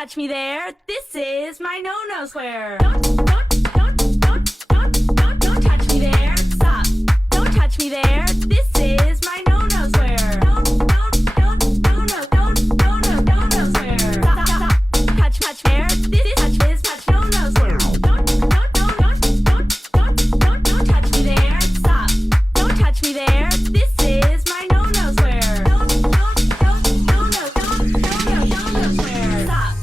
touch me there. This is my no-no square. Don't touch me there. Stop. Don't touch me there. This is my no-no square. Don't square. Stop. Touch there. This touch no-no square. Don't touch me there. Stop. Don't touch me there. This is my no-no square. Don't square. Stop.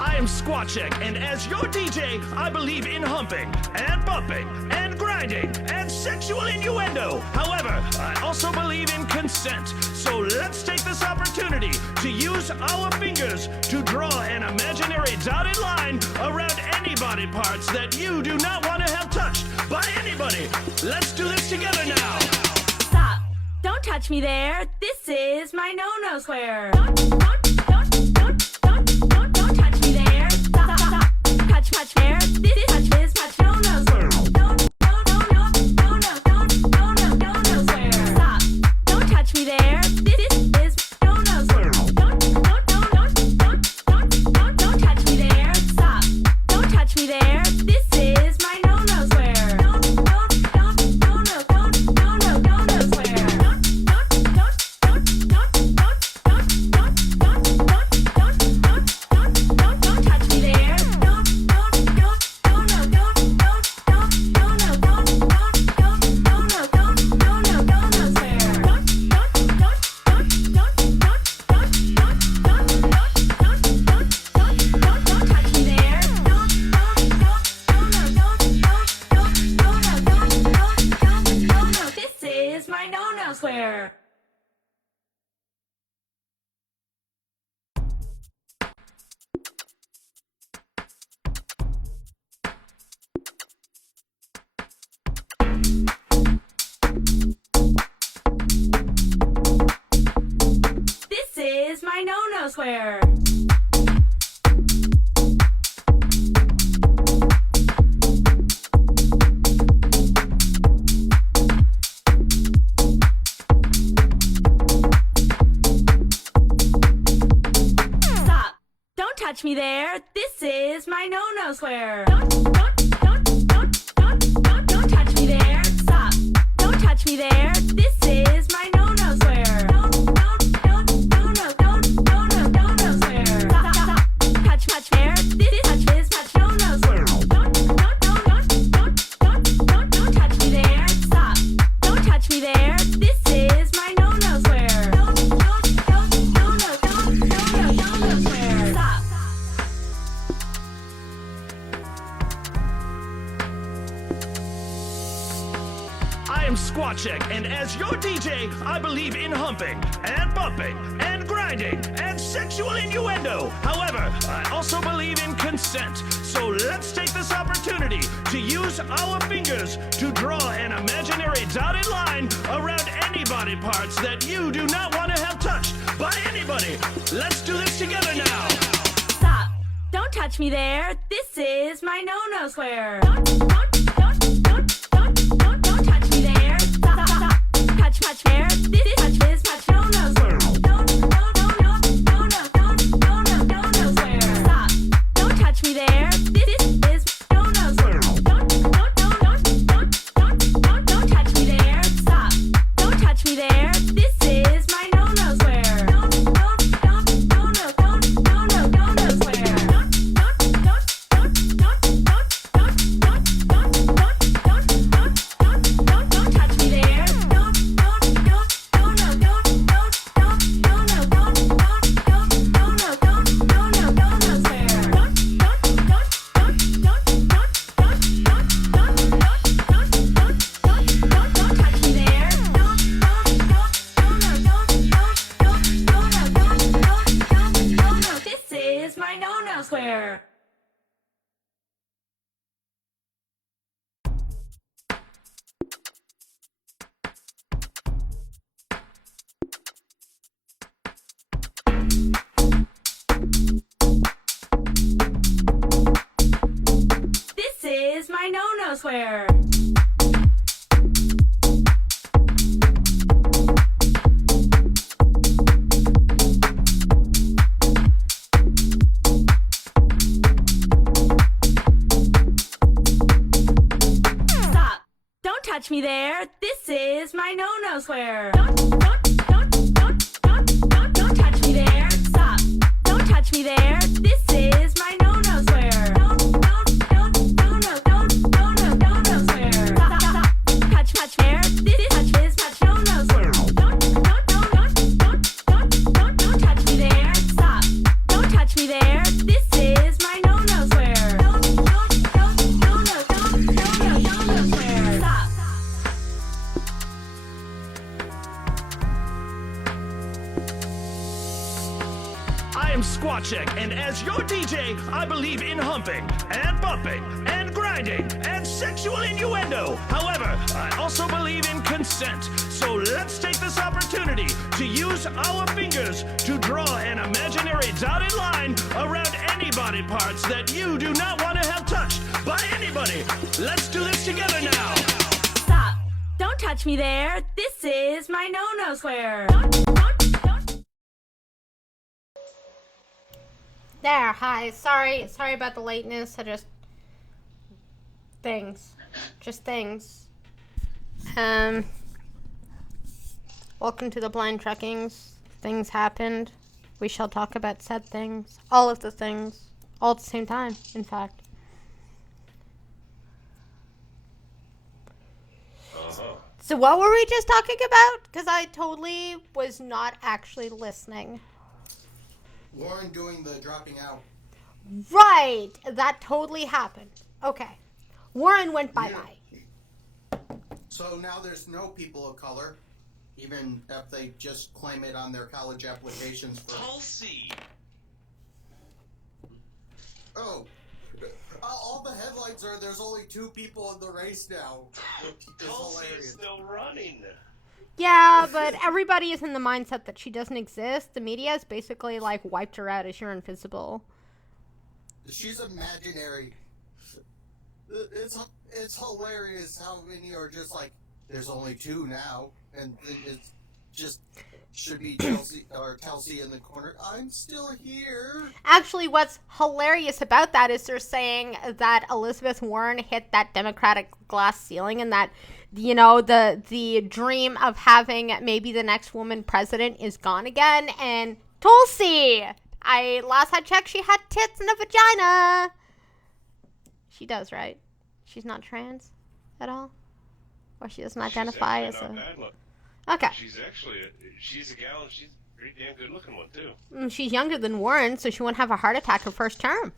I am Squatcheck, and as your DJ, I believe in humping, and bumping, and grinding, and sexual innuendo. However, I also believe in consent. So let's take this opportunity to use our fingers to draw an imaginary dotted line around any body parts that you do not want to have touched by anybody. Let's do this together now. Stop. Don't touch me there. This is my no-no square. Don't touch me there. Stop. Touch there. This touch no-no square. Don't square. Stop. Don't touch me there. This is no-no square. Don't touch me there. Stop. Don't touch me there. This is my no-no square. Don't square. Square. This is my no-no square. Touch me there. This is my no-no square. Don't touch me there. Stop. Don't touch me there. This is my no-no square. Don't square. Stop. Touch there. This touch no-no square. Don't touch me there. Stop. Don't touch me there. This is my no-no square. Don't square. Stop. I am Squatcheck, and as your DJ, I believe in humping, and bumping, and grinding, and sexual innuendo. However, I also believe in consent. So let's take this opportunity to use our fingers to draw an imaginary dotted line around any body parts that you do not want to have touched by anybody. Let's do this together now. Stop. Don't touch me there. This is my no-no square. Don't touch me there. Stop. Touch there. This touch no-no square. Don't square. Stop. Don't touch me there. This is no-no square. Don't touch me there. Stop. Don't touch me there. This is my no-no square. Don't square. This is my no-no square. This is my no-no square. Don't touch me there. Stop. Don't touch me there. This is my no-no square. Don't square. Stop. Touch there. This touch no-no square. Don't touch me there. Stop. Don't touch me there. This is my no-no square. Don't square. Stop. I am Squatcheck, and as your DJ, I believe in humping, and bumping, and grinding, and sexual innuendo. However, I also believe in consent. So let's take this opportunity to use our fingers to draw an imaginary dotted line around any body parts that you do not want to have touched by anybody. Let's do this together now. Stop. Don't touch me there. This is my no-no square. There, hi. Sorry about the lateness. Just things. Welcome to the Blind Trekkings. Things happened. We shall talk about said things. All of the things. All at the same time, in fact. So what were we just talking about? Because I totally was not actually listening. Warren doing the dropping out. Right, that totally happened. Okay, Warren went bye-bye. So now there's no people of color, even if they just claim it on their college applications for... Tulsi! Oh, all the headlines are there's only 2 people in the race now. It's Tulsi hilarious. is still running. Yeah, but everybody is in the mindset that she doesn't exist. The media has basically, like, wiped her out as you're invisible. She's imaginary. It's hilarious how many are just like, there's only 2 now, and it's just should be Kelsey in the corner. I'm still here. Actually, what's hilarious about that is they're saying that Elizabeth Warren hit that Democratic glass ceiling, and that, you know, the dream of having maybe the next woman president is gone again. And Tulsi, last I checked, she had tits and a vagina. She does, right? She's not trans at all, or she doesn't identify as a. Okay. She's a gal, and she's a pretty damn good looking one too. She's younger than Warren, so she won't have a heart attack her first term.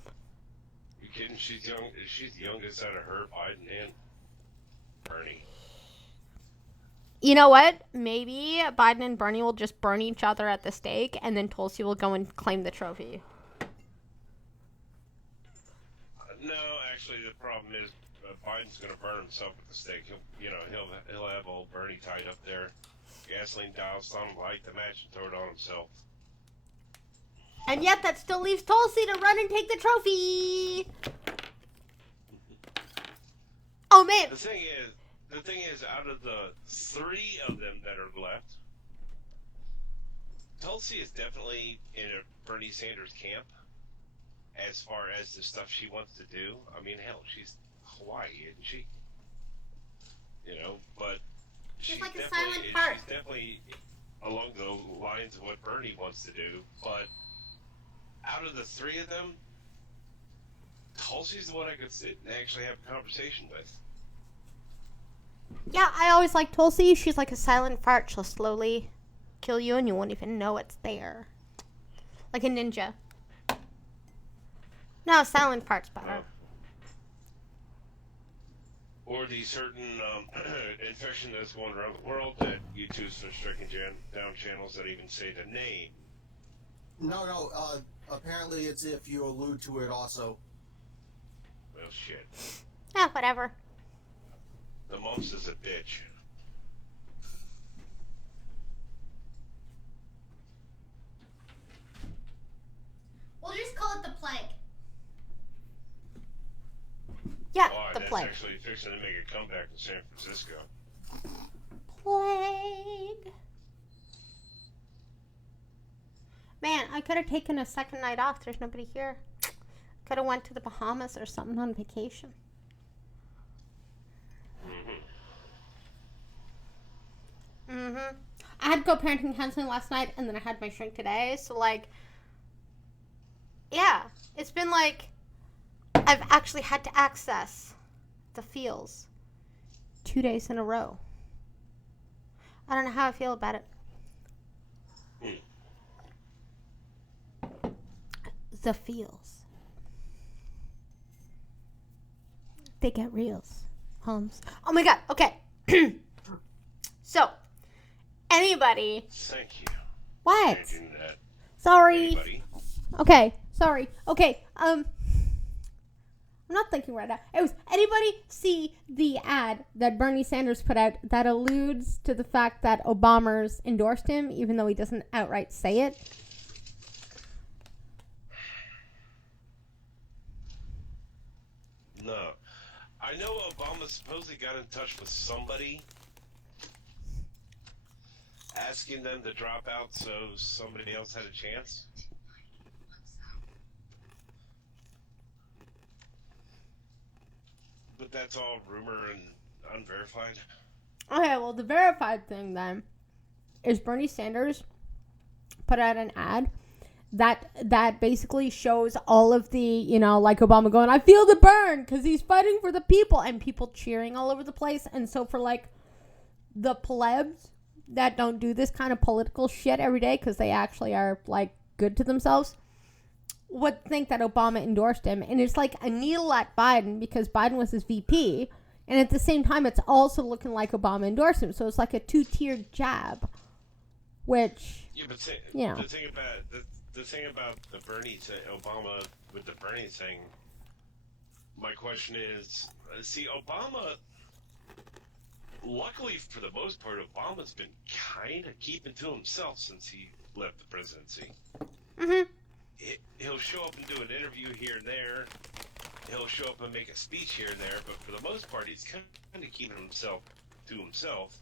You kidding? She's young. She's the youngest out of her, Biden, and Bernie. You know what? Maybe Biden and Bernie will just burn each other at the stake, and then Tulsi will go and claim the trophy. No, actually, the problem is Biden's going to burn himself at the stake. He'll have old Bernie tied up there, gasoline doused on him, light the match, and throw it on himself. And yet, that still leaves Tulsi to run and take the trophy. Oh man! The thing is, out of the 3 of them that are left, Tulsi is definitely in a Bernie Sanders camp as far as the stuff she wants to do. I mean, hell, she's Hawaii, isn't she? You know, but She's like a silent part. She's definitely along the lines of what Bernie wants to do. But out of the 3 of them, Tulsi's the one I could sit and actually have a conversation with. Yeah, I always like Tulsi. She's like a silent fart. She'll slowly kill you and you won't even know it's there. Like a ninja. No, silent fart's better. Or the certain infection that's going around the world that YouTube's been striking down channels that even say the name. No, apparently it's if you allude to it also. Well, shit. Yeah, whatever. The mumps is a bitch. We'll just call it the plague. Yeah, Oh, the that's plague. actually fixing to make a comeback in San Francisco. Plague. Man, I could have taken a second night off. There's nobody here. Could have went to the Bahamas or something on vacation. Mm-hmm. I had co-parenting counseling last night, and then I had my shrink today. So, like, yeah, it's been like I've actually had to access the feels 2 days in a row. I don't know how I feel about it. The feels. They get reals. Holmes. Oh my god, okay. So, anybody. Thank you. What? Changing that. Sorry. Anybody? Okay, sorry. Okay, I'm not thinking right now. It was, anybody see the ad that Bernie Sanders put out that alludes to the fact that Obama's endorsed him, even though he doesn't outright say it? No. I know Obama supposedly got in touch with somebody asking them to drop out so somebody else had a chance. But that's all rumor and unverified. Okay, well, the verified thing then is Bernie Sanders put out an ad that basically shows all of the, like Obama going, I feel the burn because he's fighting for the people, and people cheering all over the place. And so for, like, the plebs that don't do this kind of political shit every day because they actually are, like, good to themselves, would think that Obama endorsed him. And it's like a needle at Biden because Biden was his VP. And at the same time, it's also looking like Obama endorsed him. So it's like a two-tiered jab, which, Yeah, but the thing about the Bernie thing, Obama with the Bernie thing, my question is, see, Obama, luckily for the most part, Obama's been kind of keeping to himself since he left the presidency. mm-hmm. He'll show up and do an interview here and there. He'll show up and make a speech here and there, but for the most part, he's kind of keeping himself to himself.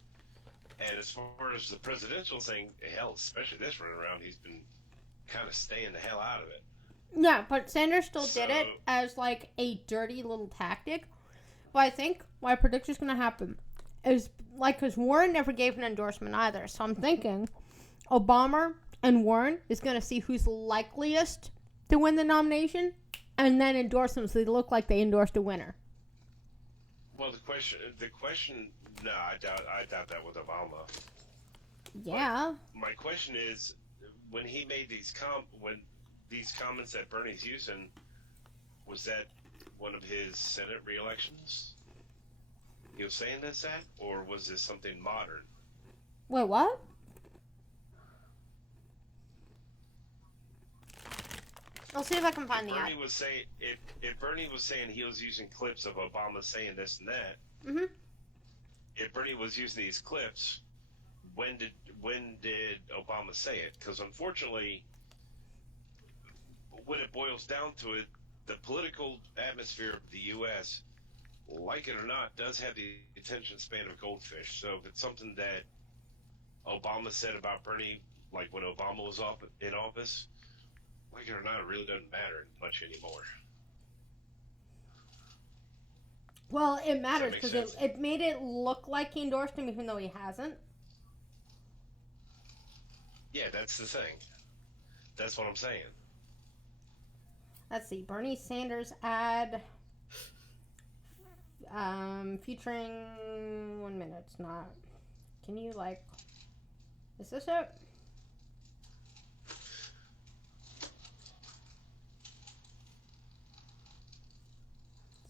And as far as the presidential thing, hell, especially this run around, he's been kind of staying the hell out of it. Yeah, but Sanders still did it as, like, a dirty little tactic. But I think what I predict is going to happen is, like, because Warren never gave an endorsement either. So I'm thinking Obama and Warren is going to see who's likeliest to win the nomination and then endorse them so they look like they endorsed a winner. Well, the question, no, I doubt that with Obama. Yeah. But my question is, when he made these comments that Bernie's using, was that one of his Senate re-elections? He was saying this at, or was this something modern? Wait, what? I'll see if I can find the ad. Bernie was saying, if Bernie was saying he was using clips of Obama saying this and that, Mm-hmm. if Bernie was using these clips, when did Obama say it? Because unfortunately, when it boils down to it, the political atmosphere of the U.S., like it or not, does have the attention span of goldfish. So if it's something that Obama said about Bernie, like when Obama was in office, like it or not, it really doesn't matter much anymore. Well, it matters because sense? it made it look like he endorsed him even though he hasn't. Yeah, that's the thing. That's what I'm saying. Let's see. Bernie Sanders ad featuring 1 minute. It's not. Can you, like... Is this it? Let's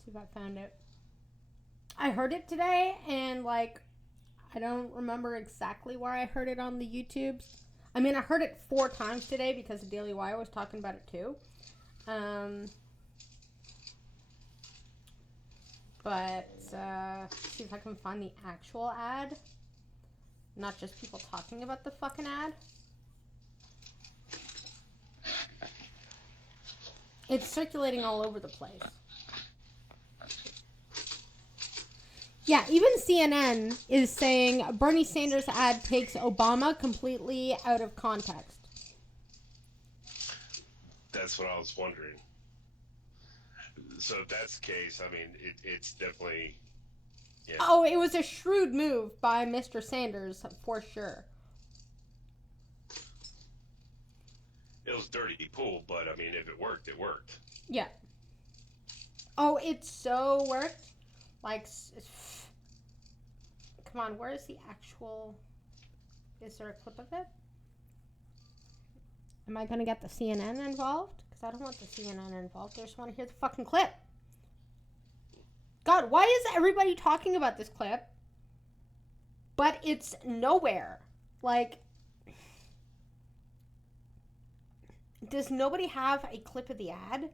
see if I found it. I heard it today, and, like, I don't remember exactly where I heard it on the YouTubes. I mean, I heard it 4 times today because the Daily Wire was talking about it, too. But, see if I can find the actual ad. Not just people talking about the fucking ad. It's circulating all over the place. Yeah, even CNN is saying Bernie Sanders ad takes Obama completely out of context. That's what I was wondering. So if that's the case, I mean, it's definitely Yeah. Oh, it was a shrewd move by Mr. Sanders, for sure. It was dirty pool, but I mean, if it worked, it worked. Yeah. Oh, it so worked. Like, come on, where is the actual... Is there a clip of it? Am I going to get the CNN involved? Because I don't want the CNN involved. I just want to hear the fucking clip. God, why is everybody talking about this clip? But it's nowhere. Like, does nobody have a clip of the ad?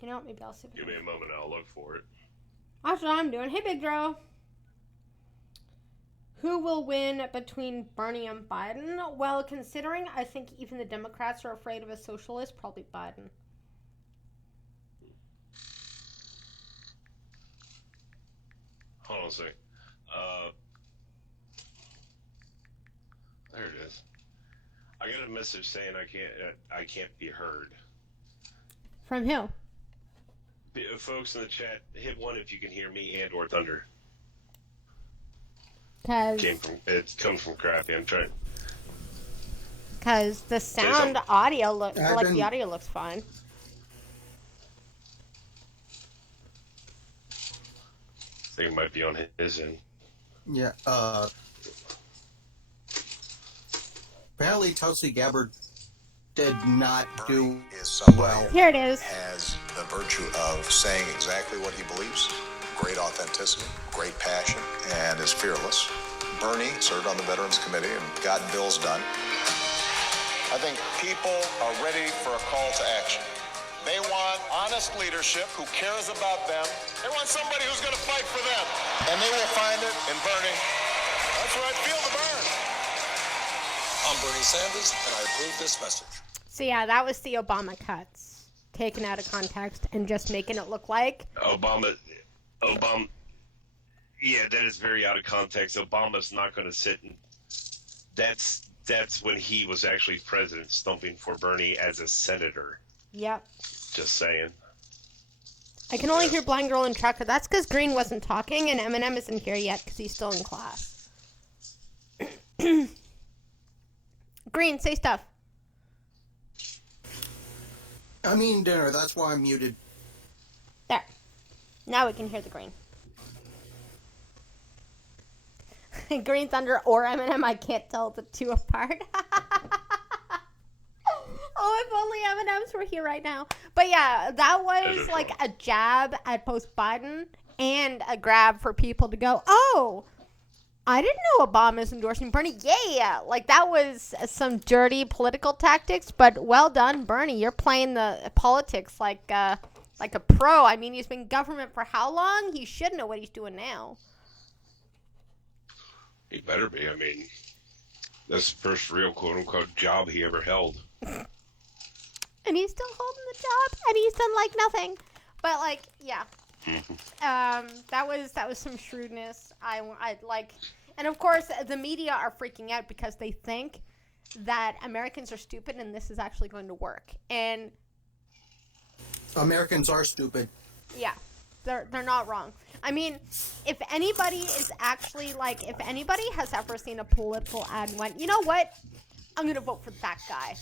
You know what? Maybe I'll see. Give me a moment, I'll look for it. That's what I'm doing. Hey, Big Dro. Who will win between Bernie and Biden? Well, considering I think even the Democrats are afraid of a socialist, probably Biden. Hold on a sec. There it is. I got a message saying I can't be heard. From who? Folks in the chat, hit 1 if you can hear me and or Thunder. It comes from Crappy. I'm trying. Because the sound audio looks like the audio looks fine. I think it might be on his end. Yeah. Apparently, Tulsi Gabbard did not do well. Here it is. Has the virtue of saying exactly what he believes, great authenticity, great passion, and is fearless. Bernie served on the Veterans Committee and got bills done. I think people are ready for a call to action. They want honest leadership who cares about them. They want somebody who's going to fight for them. And they will find it in Bernie. That's right, feel the burn. I'm Bernie Sanders, and I approve this message. So yeah, that was the Obama cuts taken out of context and just making it look like Obama. Yeah, that is very out of context. Obama's not going to sit and that's when he was actually president, stumping for Bernie as a senator. Yep. Just saying. I can only hear Blind Girl and Trucker. That's because Green wasn't talking and M&M isn't here yet because he's still in class. Green, say stuff. I'm eating dinner. That's why I'm muted. There. Now we can hear the Green. Green Thunder or M&M, I can't tell the two apart. Oh, if only M&Ms were here right now. But yeah, that was like a jab at both Biden and a grab for people to go, oh, I didn't know Obama's endorsing Bernie. Yeah, like that was some dirty political tactics, but well done, Bernie. You're playing the politics like a pro. I mean, he's been in government for how long? He should know what he's doing now. He better be. I mean, that's the first real quote-unquote job he ever held. And he's still holding the job, and he's done like nothing. But like, yeah, that was some shrewdness. I like, and of course, the media are freaking out because they think that Americans are stupid, and this is actually going to work. And Americans are stupid. yeah, they're not wrong. I mean, if anybody is actually like, if anybody has ever seen a political ad and went, you know what, I'm gonna vote for that guy.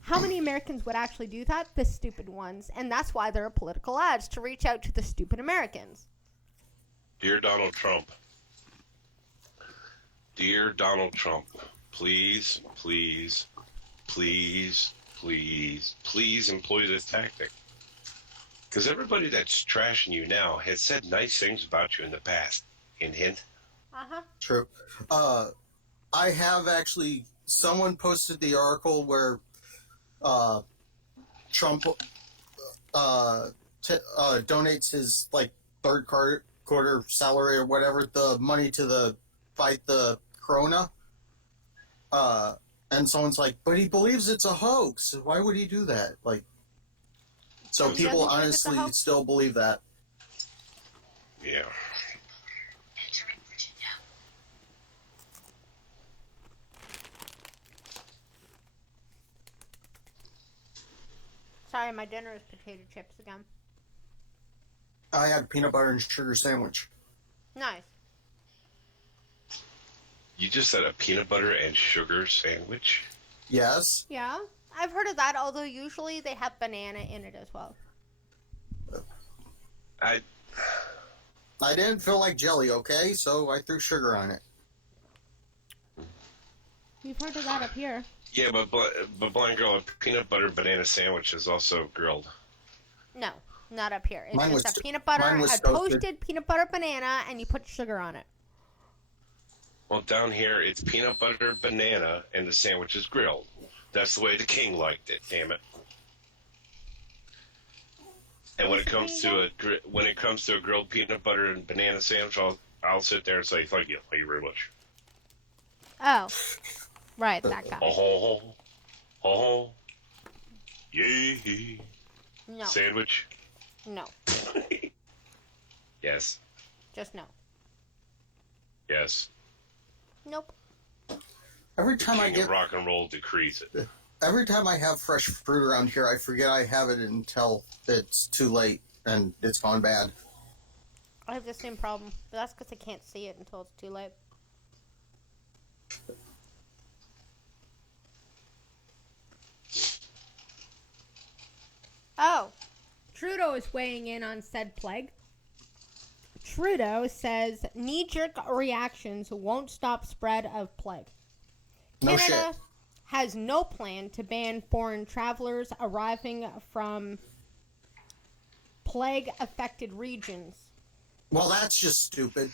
How many Americans would actually do that? The stupid ones. And that's why there are political ads, to reach out to the stupid Americans. Dear Donald Trump. Dear Donald Trump, please, please, please, please, please employ this tactic. Because everybody that's trashing you now has said nice things about you in the past. Hint, hint. Uh-huh. True. I have actually, someone posted the article where Trump donates his like third quarter salary or whatever, the money to fight the corona. And someone's like, but he believes it's a hoax. Why would he do that? Like, so He people doesn't believe it's a honestly hoax? still believe that. Yeah. Sorry, my dinner is potato chips again. I had peanut butter and sugar sandwich. Nice. You just said a peanut butter and sugar sandwich? Yes. Yeah, I've heard of that, although usually they have banana in it as well. I didn't feel like jelly, okay? So I threw sugar on it. We've heard of that up here. Yeah, but blind girl, a peanut butter banana sandwich is also grilled. No, not up here. It's Mine just was a peanut butter, mine was a toasted. toasted peanut butter banana, and you put sugar on it. Well, down here it's peanut butter banana and the sandwich is grilled. That's the way the king liked it. Damn it! And when it comes to a grilled peanut butter and banana sandwich, I'll sit there and say thank you very much. Oh, right, that guy. Oh, yay! No, Sandwich. no, Yes. just no. Yes. Nope. Every time I King get of rock and roll decrees it. Every time I have fresh fruit around here, I forget I have it until it's too late and it's gone bad. I have the same problem, but that's because I can't see it until it's too late. Oh, Trudeau is weighing in on said plague. Trudeau says knee-jerk reactions won't stop spread of plague. No Canada shit. has no plan to ban foreign travelers arriving from plague-affected regions. Well, that's just stupid.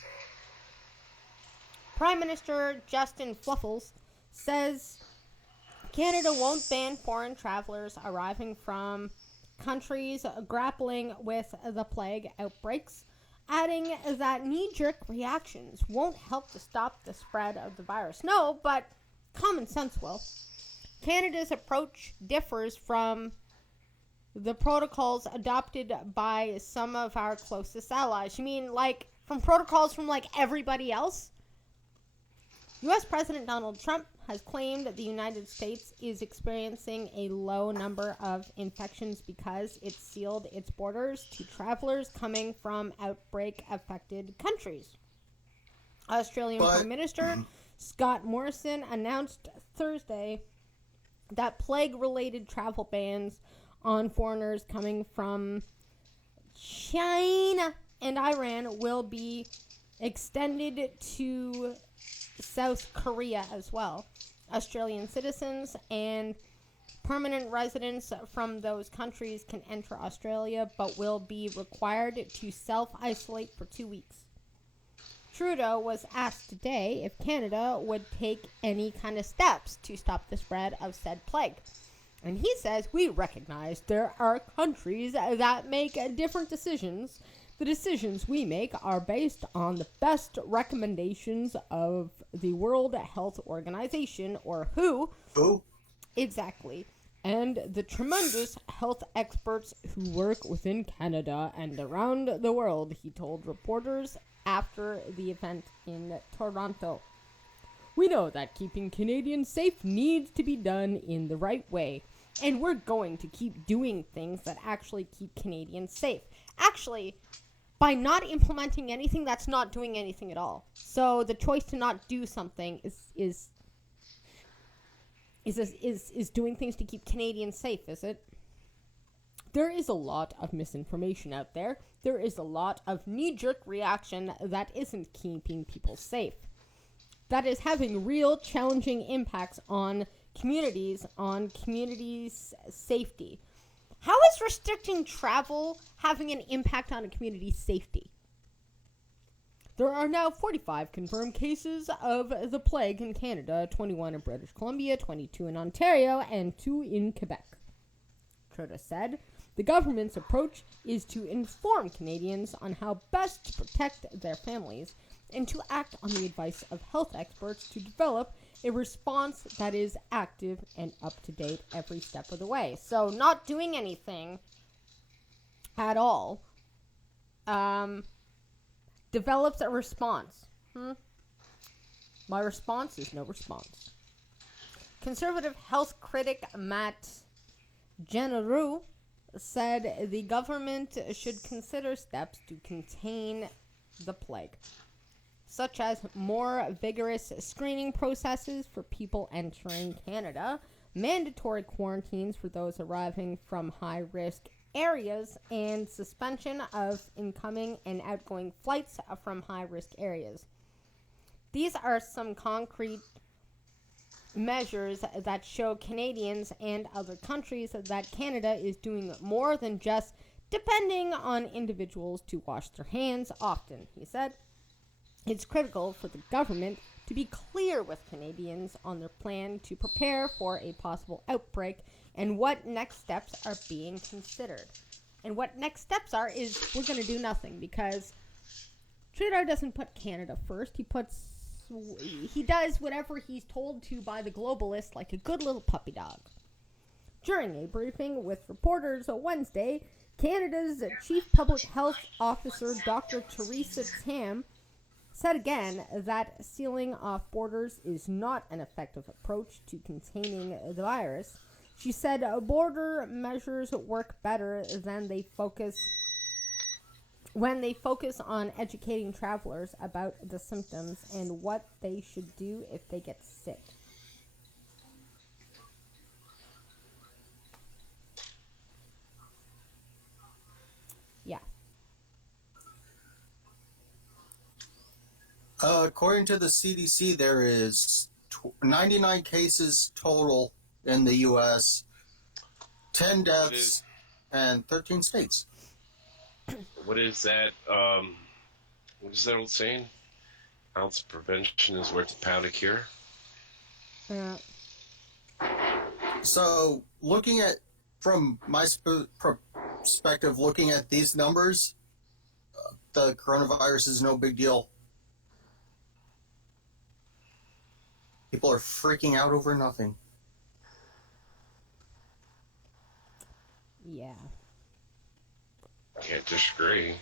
Prime Minister Justin Fluffles says Canada won't ban foreign travelers arriving from countries grappling with the plague outbreaks, adding that knee-jerk reactions won't help to stop the spread of the virus. No, but common sense will. Canada's approach differs from the protocols adopted by some of our closest allies. You mean, like, from protocols from, like, everybody else? U.S. President Donald Trump has claimed that the United States is experiencing a low number of infections because it sealed its borders to travelers coming from outbreak-affected countries. Australian Prime Minister Scott Morrison announced Thursday that plague-related travel bans on foreigners coming from China and Iran will be extended to South Korea as well. Australian citizens and permanent residents from those countries can enter Australia but will be required to self-isolate for 2 weeks. Trudeau was asked today if Canada would take any kind of steps to stop the spread of said plague. And he says, we recognize there are countries that make different decisions. The decisions we make are based on the best recommendations of the World Health Organization, or WHO. Who? Exactly. And the tremendous health experts who work within Canada and around the world, he told reporters after the event in Toronto. We know that keeping Canadians safe needs to be done in the right way, and we're going to keep doing things that actually keep Canadians safe. Actually, by not implementing anything, that's not doing anything at all. So the choice to not do something is doing things to keep Canadians safe, is it? There is a lot of misinformation out there. There is a lot of knee-jerk reaction that isn't keeping people safe. That is having real challenging impacts on communities' safety. How is restricting travel having an impact on a community's safety? There are now 45 confirmed cases of the plague in Canada, 21 in British Columbia, 22 in Ontario, and 2 in Quebec. Trudeau said, the government's approach is to inform Canadians on how best to protect their families and to act on the advice of health experts to develop a response that is active and up-to-date every step of the way. So not doing anything at all develops a response. My response is no response. Conservative health critic Matt Genereux said the government should consider steps to contain the plague, such as more vigorous screening processes for people entering Canada, mandatory quarantines for those arriving from high-risk areas, and suspension of incoming and outgoing flights from high-risk areas. These are some concrete measures that show Canadians and other countries that Canada is doing more than just depending on individuals to wash their hands often, he said. It's critical for the government to be clear with Canadians on their plan to prepare for a possible outbreak and what next steps are being considered. And what next steps are is we're going to do nothing, because Trudeau doesn't put Canada first. He does whatever he's told to by the globalists, like a good little puppy dog. During a briefing with reporters on Wednesday, Canada's Chief Public Health Officer Dr. Theresa Tam said again that sealing off borders is not an effective approach to containing the virus. She said border measures work better when they focus on educating travelers about the symptoms and what they should do if they get sick. Yeah. According to the CDC, there is 99 cases total in the U.S., 10 deaths, and 13 states. What is that? What is that old saying? Ounce of prevention is worth a pound of cure. So, looking at, from my perspective, looking at these numbers, the coronavirus is no big deal. People are freaking out over nothing. Yeah. Can't disagree.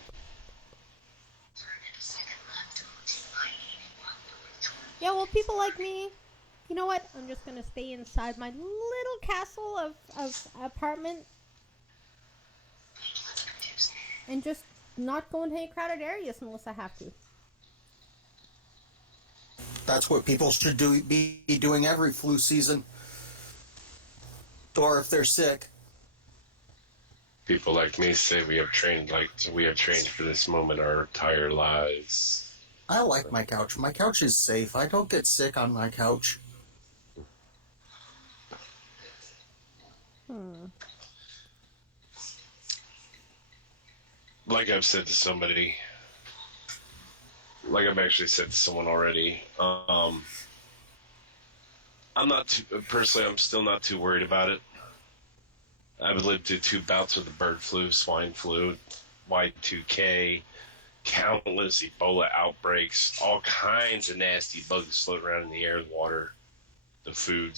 Yeah, well, people like me, you know what? I'm just going to stay inside my little castle of apartment and just not go into any crowded areas unless I have to. That's what people should be doing every flu season. Or if they're sick. People like me say we have trained for this moment our entire lives. I like my couch. My couch is safe. I don't get sick on my couch. Like I've said to somebody, like I've actually said to someone already, I'm not too, personally, I'm still not too worried about it. I've lived through 2 bouts of the bird flu, swine flu, Y2K, countless Ebola outbreaks, all kinds of nasty bugs floating around in the air, the water, the food.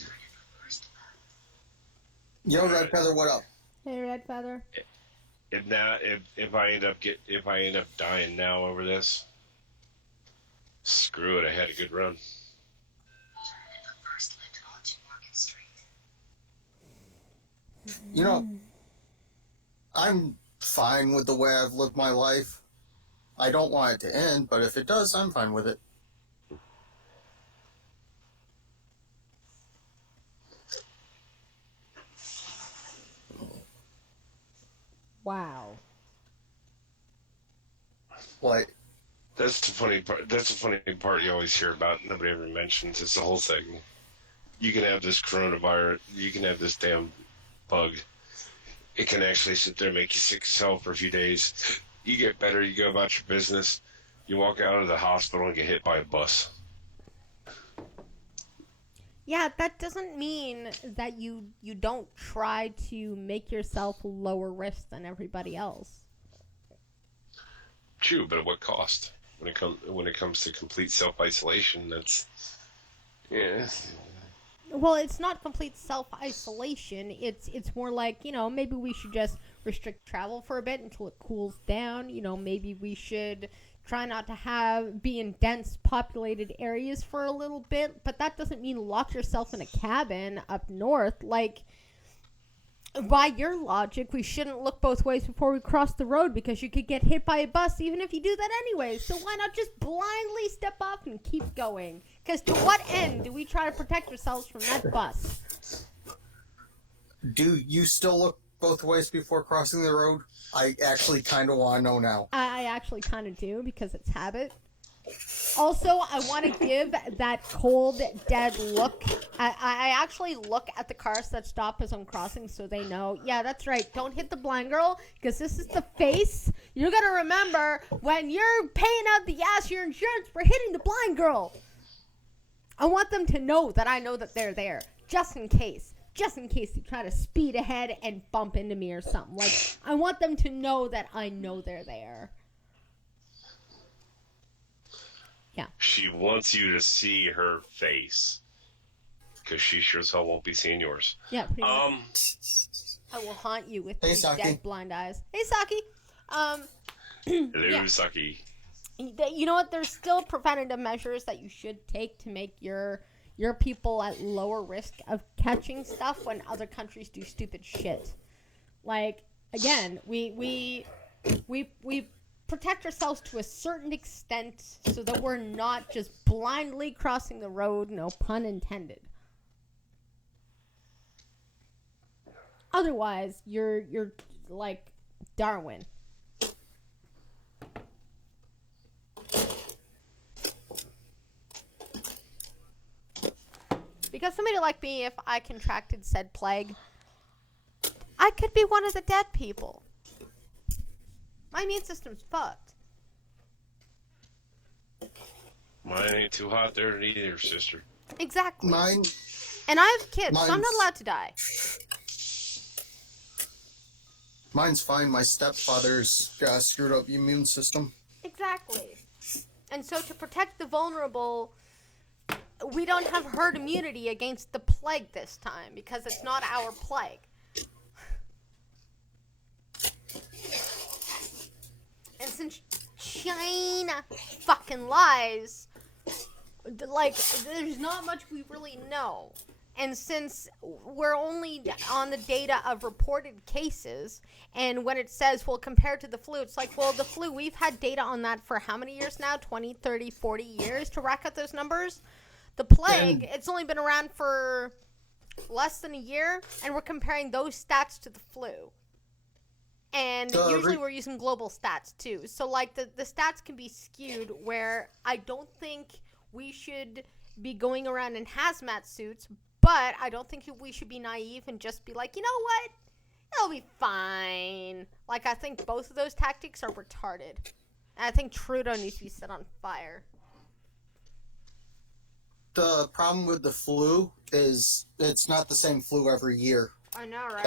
Yo, Red Feather, what up? Hey, Red Feather. If I end up dying now over this, screw it. I had a good run. You know, I'm fine with the way I've lived my life. I don't want it to end, but if it does, I'm fine with it. Wow. What? That's the funny part. That's the funny part you always hear about. Nobody ever mentions. It's the whole thing. You can have this coronavirus. You can have this damn bug. It can actually sit there and make you sick yourself for a few days. You get better. You go about your business. You walk out of the hospital and get hit by a bus. Yeah, that doesn't mean that you don't try to make yourself lower risk than everybody else. True, but at what cost? When it comes to complete self-isolation, that's yeah. Well, it's not complete self-isolation. It's more like, maybe we should just restrict travel for a bit until it cools down. Maybe we should try not to be in dense populated areas for a little bit. But that doesn't mean lock yourself in a cabin up north. Like, by your logic, we shouldn't look both ways before we cross the road because you could get hit by a bus even if you do that anyway. So why not just blindly step off and keep going? Because to what end do we try to protect ourselves from that bus? Do you still look both ways before crossing the road? I actually kind of want to know now. I actually kind of do because it's habit. Also, I want to give that cold, dead look. I actually look at the cars that stop as I'm crossing so they know, yeah, that's right, don't hit the blind girl because this is the face. You're going to remember when you're paying out the ass your insurance for hitting the blind girl. I want them to know that I know that they're there, just in case. Just in case you try to speed ahead and bump into me or something. Like, I want them to know that I know they're there. Yeah. She wants you to see her face. Because she sure as hell won't be seeing yours. Yeah, pretty much. I will haunt you with these Saki. dead blind eyes. Hey, Saki. Hello, yeah. Saki. You know what? There's still preventative measures that you should take to make your people at lower risk of catching stuff when other countries do stupid shit. Like, again, we protect ourselves to a certain extent so that we're not just blindly crossing the road, no pun intended. Otherwise, you're like Darwin. Because somebody like me, if I contracted said plague, I could be one of the dead people. My immune system's fucked. Mine ain't too hot there either, sister. Exactly. Mine, And I have kids, so I'm not mine's- allowed to die. mine's fine. My stepfather's got a screwed up immune system. Exactly. And so to protect the vulnerable, we don't have herd immunity against the plague this time because it's not our plague. And since China fucking lies, like, there's not much we really know. And since we're only on the data of reported cases, and when it says, well, compared to the flu, it's like, well, the flu, we've had data on that for how many years now? 20, 30, 40 years to rack up those numbers? The plague, it's only been around for less than a year, and we're comparing those stats to the flu. And usually we're using global stats, too. So, like, the stats can be skewed where I don't think we should be going around in hazmat suits, but I don't think we should be naive and just be like, you know what? It'll be fine. Like, I think both of those tactics are retarded. And I think Trudeau needs to be set on fire. The problem with the flu is it's not the same flu every year. I know, right?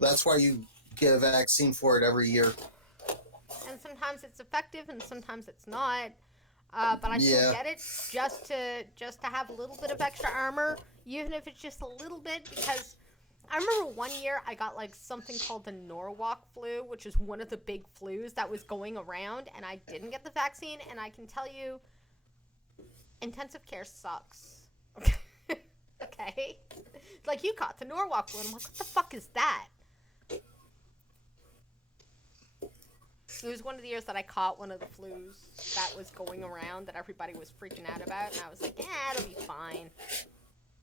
That's why you get a vaccine for it every year. And sometimes it's effective and sometimes it's not. But I still get it just to have a little bit of extra armor, even if it's just a little bit, because I remember one year I got like something called the Norwalk flu, which is one of the big flus that was going around, and I didn't get the vaccine, and I can tell you, intensive care sucks. Okay? Like, you caught the Norwalk flu, and I'm like, what the fuck is that? It was one of the years that I caught one of the flus that was going around that everybody was freaking out about, and I was like, it'll be fine.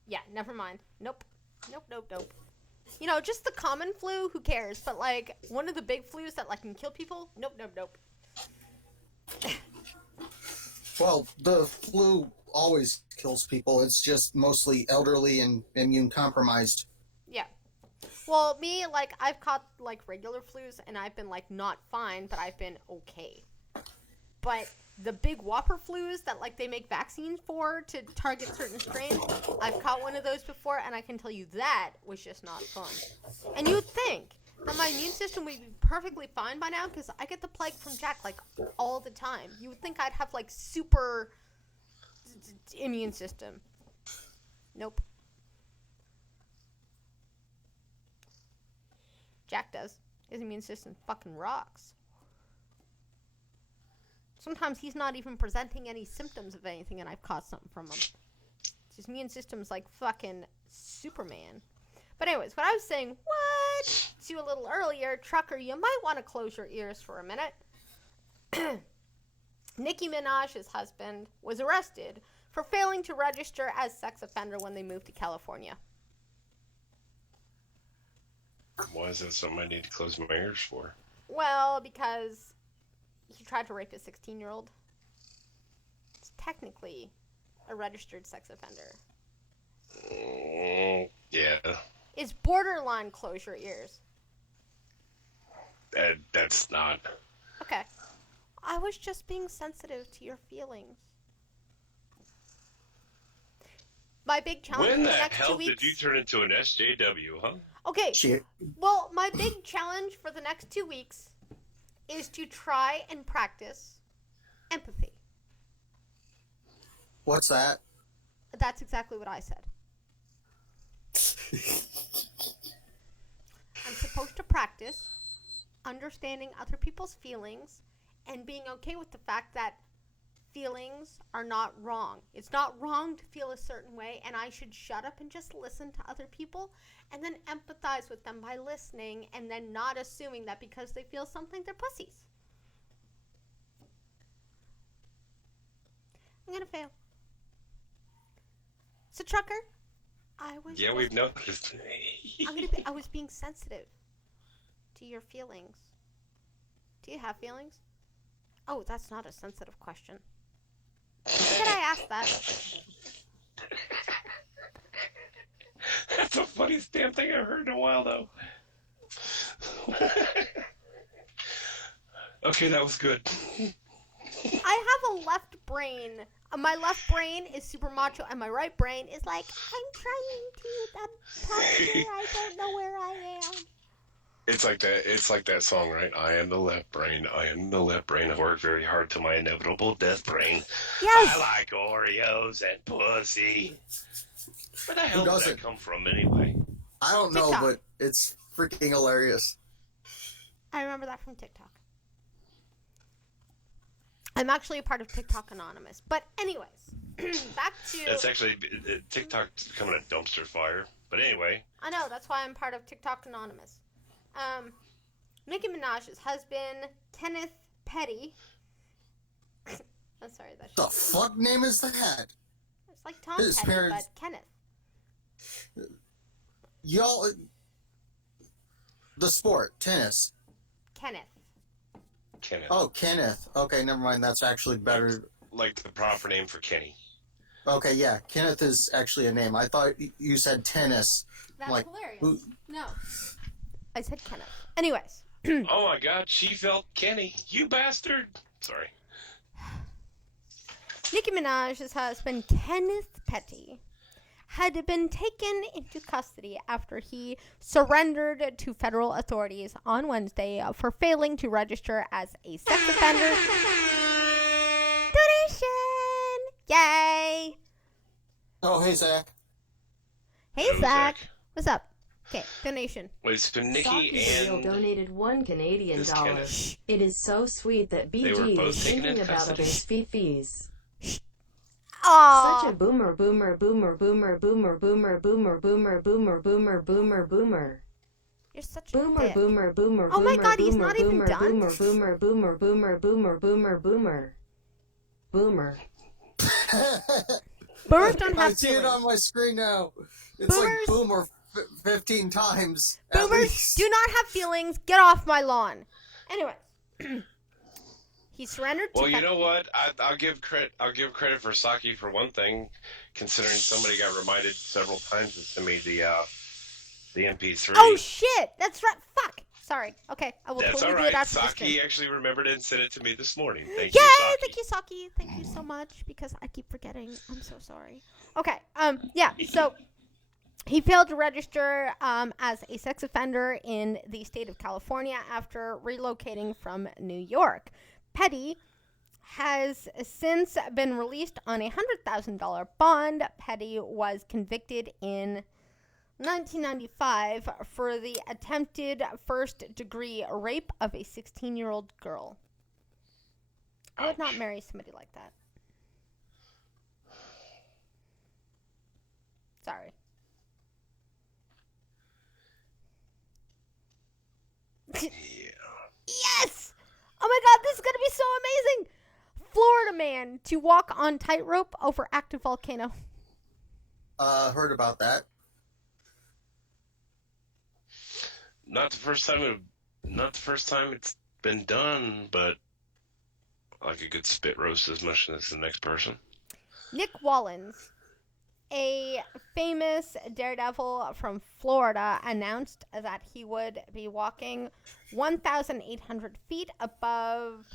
Yeah, never mind. Nope. You know, just the common flu, who cares? But, like, one of the big flus that, like, can kill people? Nope. Well, the flu always kills people. It's just mostly elderly and immune compromised. Yeah. Well, me, like, I've caught, like, regular flus, and I've been, like, not fine, but I've been okay. But the big whopper flus that, like, they make vaccines for to target certain strains, I've caught one of those before, and I can tell you that was just not fun. And you'd think that my immune system would be perfectly fine by now, because I get the plague from Jack, like, all the time. You would think I'd have, like, super immune system. Nope. Jack does. His immune system fucking rocks. Sometimes he's not even presenting any symptoms of anything, and I've caught something from him. His immune system's like fucking Superman. But anyways, what I was saying, what? To you a little earlier, trucker, you might want to close your ears for a minute. Nicki Minaj's husband was arrested for failing to register as sex offender when they moved to California. Why is that something I need to close my ears for? Well, because he tried to rape a 16-year-old. It's technically a registered sex offender. Yeah. It's borderline close your ears. That's not. Okay. I was just being sensitive to your feelings. My big challenge When for the the next hell 2 weeks. did you turn into an SJW, huh? Okay. Shit. Well, my big challenge for the next 2 weeks is to try and practice empathy. What's that? That's exactly what I said. I'm supposed to practice understanding other people's feelings and being okay with the fact that feelings are not wrong. It's not wrong to feel a certain way, and I should shut up and just listen to other people and then empathize with them by listening and then not assuming that because they feel something, they're pussies. I'm gonna fail. So, trucker, Yeah, we've noticed. I was being sensitive to your feelings. Do you have feelings? Oh, that's not a sensitive question. When did I ask that? That's the funniest damn thing I've heard in a while, though. Okay, that was good. I have a left brain. My left brain is super macho, and my right brain is like, I'm trying to talk here. I don't know where I am. It's like that song, right? I am the left brain. I am the left brain. I work very hard to my inevitable death brain. Yes. I like Oreos and pussy. Where the hell did doesn't? that come from, anyway? I don't know, TikTok. but it's freaking hilarious. I remember that from TikTok. I'm actually a part of TikTok Anonymous. But anyways, back to... That's actually... TikTok's becoming a dumpster fire. But anyway. I know, that's why I'm part of TikTok Anonymous. Nicki Minaj's husband, Kenneth Petty... I'm sorry, that's... The fuck name is that? It's like Tom His Petty, parents- but Kenneth. Y'all... The sport, tennis. Kenneth. Kenneth. Oh, Kenneth. Okay, never mind. That's actually better. Like the proper name for Kenny. Okay, yeah. Kenneth is actually a name. I thought you said tennis. That's Like, hilarious. who- No. I said Kenneth. Anyways. Oh my god, she felt Kenny. You bastard. Sorry. Nicki Minaj's husband, Kenneth Petty, had been taken into custody after he surrendered to federal authorities on Wednesday for failing to register as a sex offender. Donation! Yay! Oh, hey, Zach. Hey, Hello, Zach. Zach. What's up? Okay, donation. Wait, so Nikki Saki and... donated $1 Canadian. This Kenneth. It is so sweet that They were BG both is taken thinking into about custody. others' fees. Aww. Such a boomer, boomer, boomer, boomer, boomer, boomer, boomer, boomer, boomer, boomer, boomer, boomer. You're such a Boomer, dick. boomer, boomer, Oh my boomer, God, he's boomer, not even boomer, done? boomer, boomer, boomer, boomer, boomer, boomer, boomer. Boomer. Boomers don't I have see it on feelings. my screen now. It's Boomers- like boomer 15 times. At Boomers least. do not have feelings. Get off my lawn. Anyway. He surrendered to Well, you know what? I'll give credit for Saki for one thing, considering somebody got reminded several times to send me the MP3. Oh shit! That's right. Fuck. Sorry. Okay, I will That's totally all do right. it after this Saki stream. actually remembered it and sent it to me this morning. Thank Yay! you, Saki. Thank you, Saki. Thank you so much because I keep forgetting. I'm so sorry. Okay. Yeah. So he failed to register as a sex offender in the state of California after relocating from New York. Petty has since been released on a $100,000 bond. Petty was convicted in 1995 for the attempted first-degree rape of a 16-year-old girl. I would not Ouch. marry somebody like that. Sorry. Yeah. Yes! Oh my god, this is gonna be so amazing! Florida man to walk on tightrope over active volcano. Heard about that. Not the first time it's been done, but like a good spit roast as much as the next person. Nick Wallens, a famous daredevil from Florida, announced that he would be walking 1,800 feet above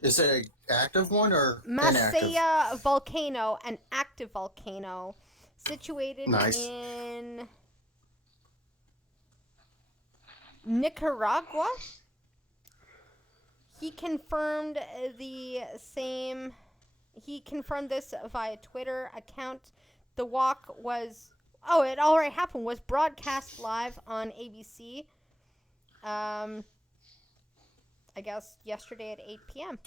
Is it an active one or inactive? Masaya volcano, an active volcano situated Nice. in Nicaragua. He confirmed this via Twitter account. The walk was it already happened, was broadcast live on ABC. I guess yesterday at 8 p.m.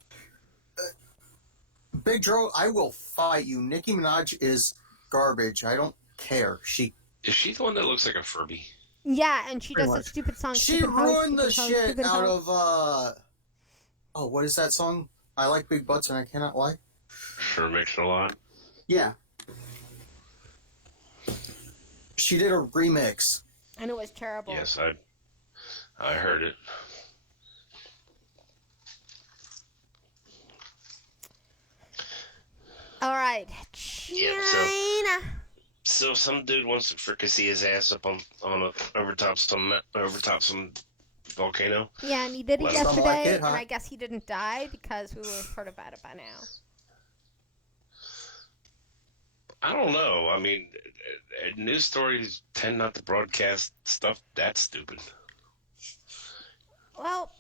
Big Joe, I will fight you. Nicki Minaj is garbage. I don't care. Is she the one that looks like a Furby? Yeah, and she Pretty does a much. stupid song. She stupid house, ruined the stupid house, shit stupid out house. of what is that song? I like big butts and I cannot lie. Sure makes a lot. Yeah. She did a remix. And it was terrible. Yes, I heard it. All right, China. Yeah, so some dude wants to fricassee his ass up on over top some volcano. Yeah, and he did it Well, yesterday, some like it, huh? and I guess he didn't die because we would have heard about it by now. I don't know. I mean, news stories tend not to broadcast stuff that stupid. Well,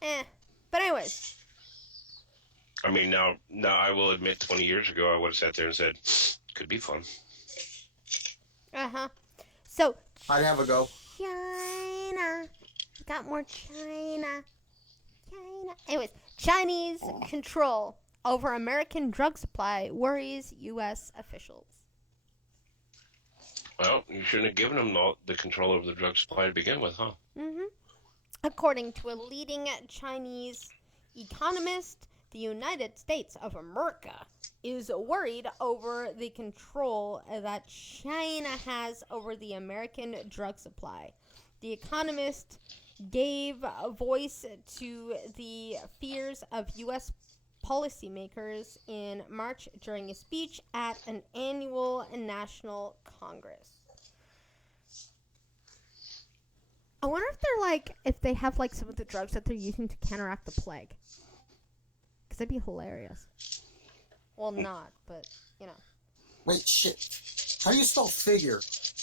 but anyways. I mean, now I will admit 20 years ago I would have sat there and said, could be fun. Uh-huh. So, I'd have a go. China. Got more China. Anyways, Chinese control over American drug supply worries U.S. officials. Well, you shouldn't have given them the control over the drug supply to begin with, huh? Mm-hmm. According to a leading Chinese economist, the United States of America is worried over the control that China has over the American drug supply. The economist gave voice to the fears of U.S. policymakers in March during a speech at an annual national congress. I wonder if they have some of the drugs that they're using to counteract the plague. Because that'd be hilarious. Well, not, but, Wait, shit. How do you spell figure?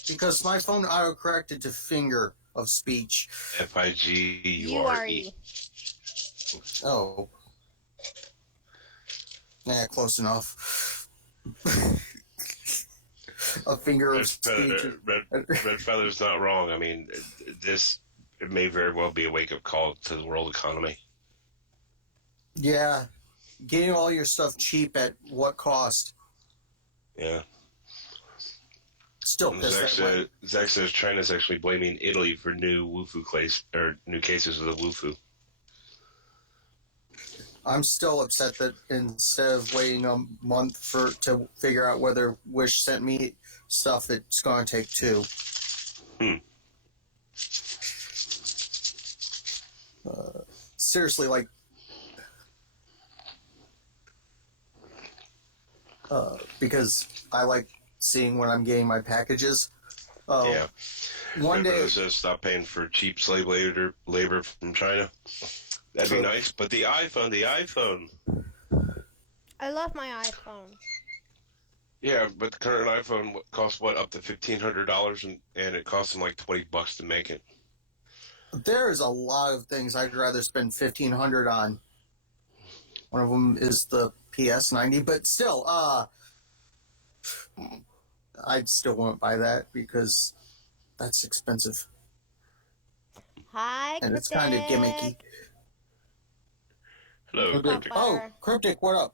Because my phone auto-corrected to finger of speech. F-I-G-U-R-E. Oh. Yeah, close enough. A finger of speech. Red Feather's not wrong. I mean, it may very well be a wake-up call to the world economy. Yeah. Getting all your stuff cheap at what cost? Yeah. Still pissed that way. Zach says China's actually blaming Italy for new new cases of the Wufu. I'm still upset that instead of waiting a month to figure out whether Wish sent me stuff, it's going to take 2. Seriously, because I like seeing when I'm getting my packages. Yeah. One day, says stop paying for cheap slave labor from China. That'd be nice. But the iPhone. I love my iPhone. Yeah, but the current iPhone costs up to $1,500, and it costs them like $20 to make it. there is a lot of things I'd rather spend $1,500 on. One of them is the PS90, but still, I still won't buy that because that's expensive. Hi, And it's kind of gimmicky. Hello, Cryptic. Oh, Cryptic, what up?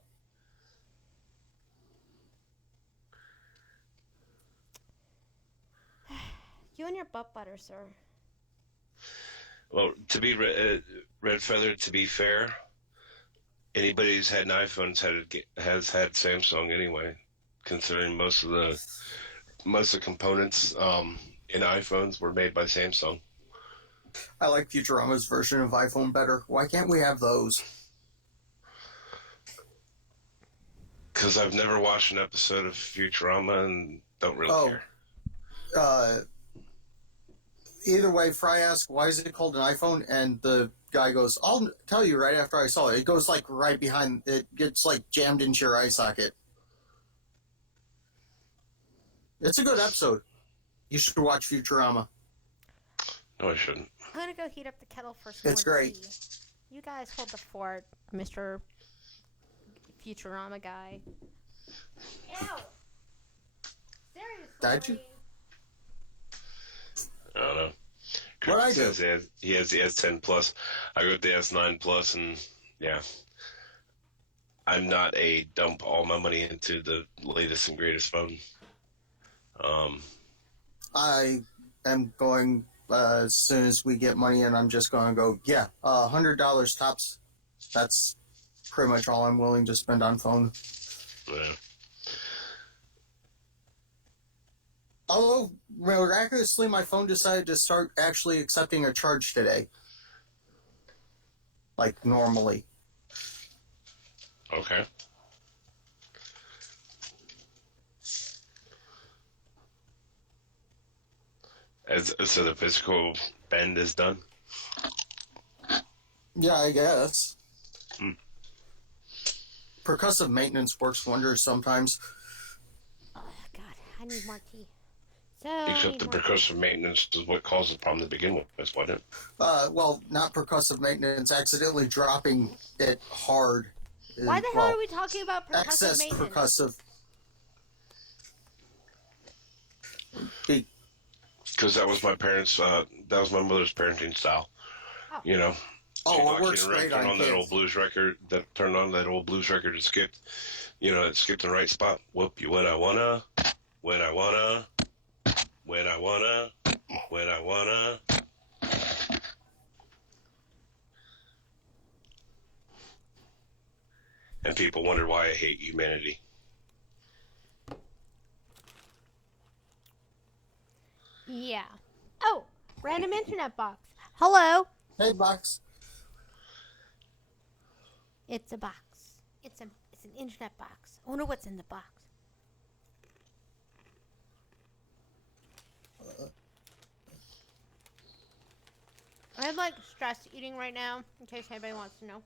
You and your butt butter, sir. Well, to be Red Feather, to be fair, anybody who's had an iPhone has had Samsung anyway, considering most of the components in iPhones were made by Samsung. I like Futurama's version of iPhone better. Why can't we have those? Because I've never watched an episode of Futurama and don't really care. Either way, Fry asked, why is it called an iPhone? And the guy goes, I'll tell you right after I saw it. It goes like right behind, it gets like jammed into your eye socket. It's a good episode. You should watch Futurama. No, I shouldn't. I'm gonna go heat up the kettle for some It's more great. tea. You guys hold the fort, Mr. Futurama guy. Ew! Seriously? Did you? I don't know. What I Chris do? says he has the S10 Plus. I got the S9 Plus, and yeah. I'm not a dump all my money into the latest and greatest phone. I am going, as soon as we get money in, I'm just going to go, yeah, $100 tops. That's pretty much all I'm willing to spend on phone. Yeah. Although, miraculously, my phone decided to start actually accepting a charge today. Like, normally. Okay. So the physical bend is done? Yeah, I guess. Hmm. Percussive maintenance works wonders sometimes. Oh, God, I need more tea. So Except the percussive maintenance is what caused the problem to begin with, wasn't it? Well, not percussive maintenance, accidentally dropping it hard. Why the hell are we talking about percussive excess maintenance? percussive. Because that was my parents' that was my mother's parenting style. Oh. You know. Oh, She it walked works in around, great turned on on that kids. old blues record. Turned on that old blues record and skipped. You know, it skipped the right spot. Whoop you, what I wanna, when I wanna, when I wanna, when I wanna. And people wondered why I hate humanity. Yeah. Oh, random internet box. Hello. Hey, Box. It's a box. It's an internet box. I wonder what's in the box. I'm like stress eating right now, in case anybody wants to know.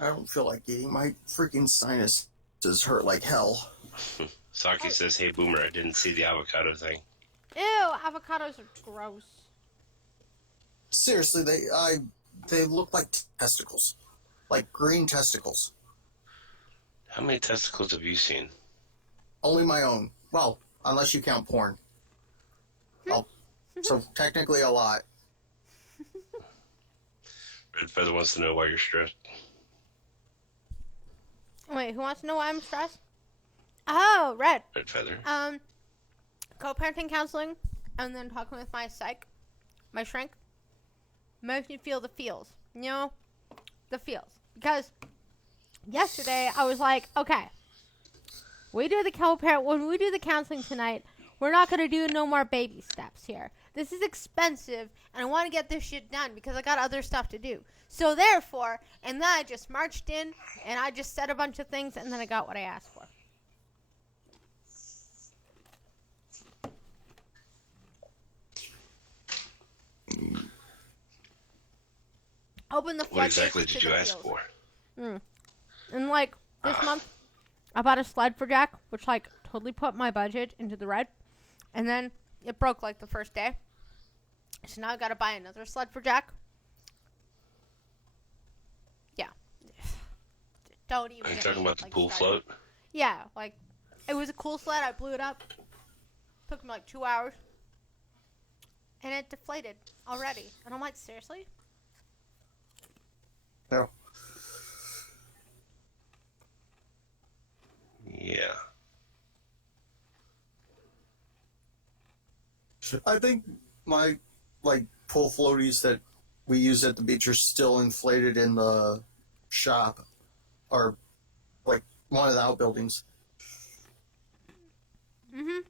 I don't feel like eating. My freaking sinuses hurt like hell. Saki says, hey, Boomer, I didn't see the avocado thing. Ew, avocados are gross. Seriously, they look like testicles. Like green testicles. How many testicles have you seen? Only my own. Well, unless you count porn. Oh, so technically a lot. Red Feather wants to know why you're stressed. Wait, who wants to know why I'm stressed? Oh, Red. Red Feather. Co-parenting counseling, and then talking with my shrink, makes me feel the feels. You know, the feels. Because yesterday I was like, okay, when we do the counseling tonight, we're not gonna do no more baby steps here. This is expensive, and I want to get this shit done because I got other stuff to do. So therefore, and then I just marched in, and I just said a bunch of things, and then I got what I asked for. Open the What floodgates exactly to did the you ask feels. for? And like this month, I bought a sled for Jack, which like totally put my budget into the red. And then it broke like the first day. So now I gotta buy another sled for Jack. Yeah. Don't even. Are you get talking me, about the like, pool started. float? Yeah, like it was a cool sled. I blew it up. Took me like 2 hours. And it deflated already. And I'm like, seriously? No. Yeah. I think my pool floaties that we use at the beach are still inflated in the shop, or like one of the outbuildings. Mm-hmm.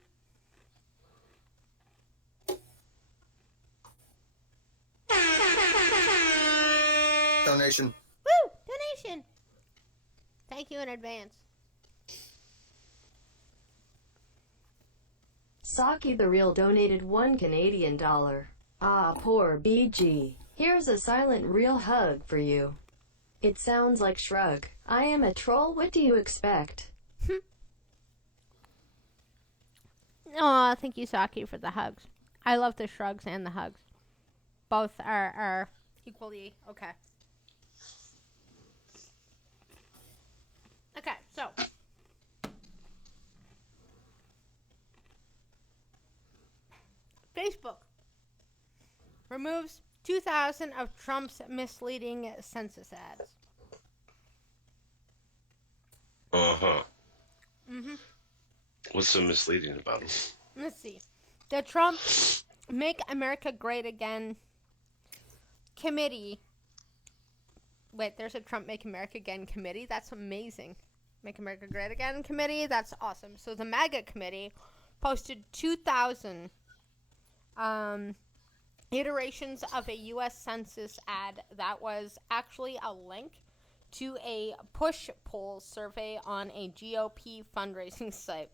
Donation. Woo! Donation! Thank you in advance. Saki the Real donated $1 Canadian. Ah, poor BG. Here's a silent real hug for you. It sounds like shrug. I am a troll, what do you expect? Oh, thank you, Saki, for the hugs. I love the shrugs and the hugs. Both are equally okay. Okay, so Facebook removes 2,000 of Trump's misleading census ads. Uh-huh. Mm-hmm. What's so misleading about them? Let's see. The Trump Make America Great Again committee. Wait, there's a Trump Make America Again committee? That's amazing. Make America Great Again committee? That's awesome. So the MAGA committee posted 2,000 iterations of a U.S. Census ad that was actually a link to a push poll survey on a GOP fundraising site.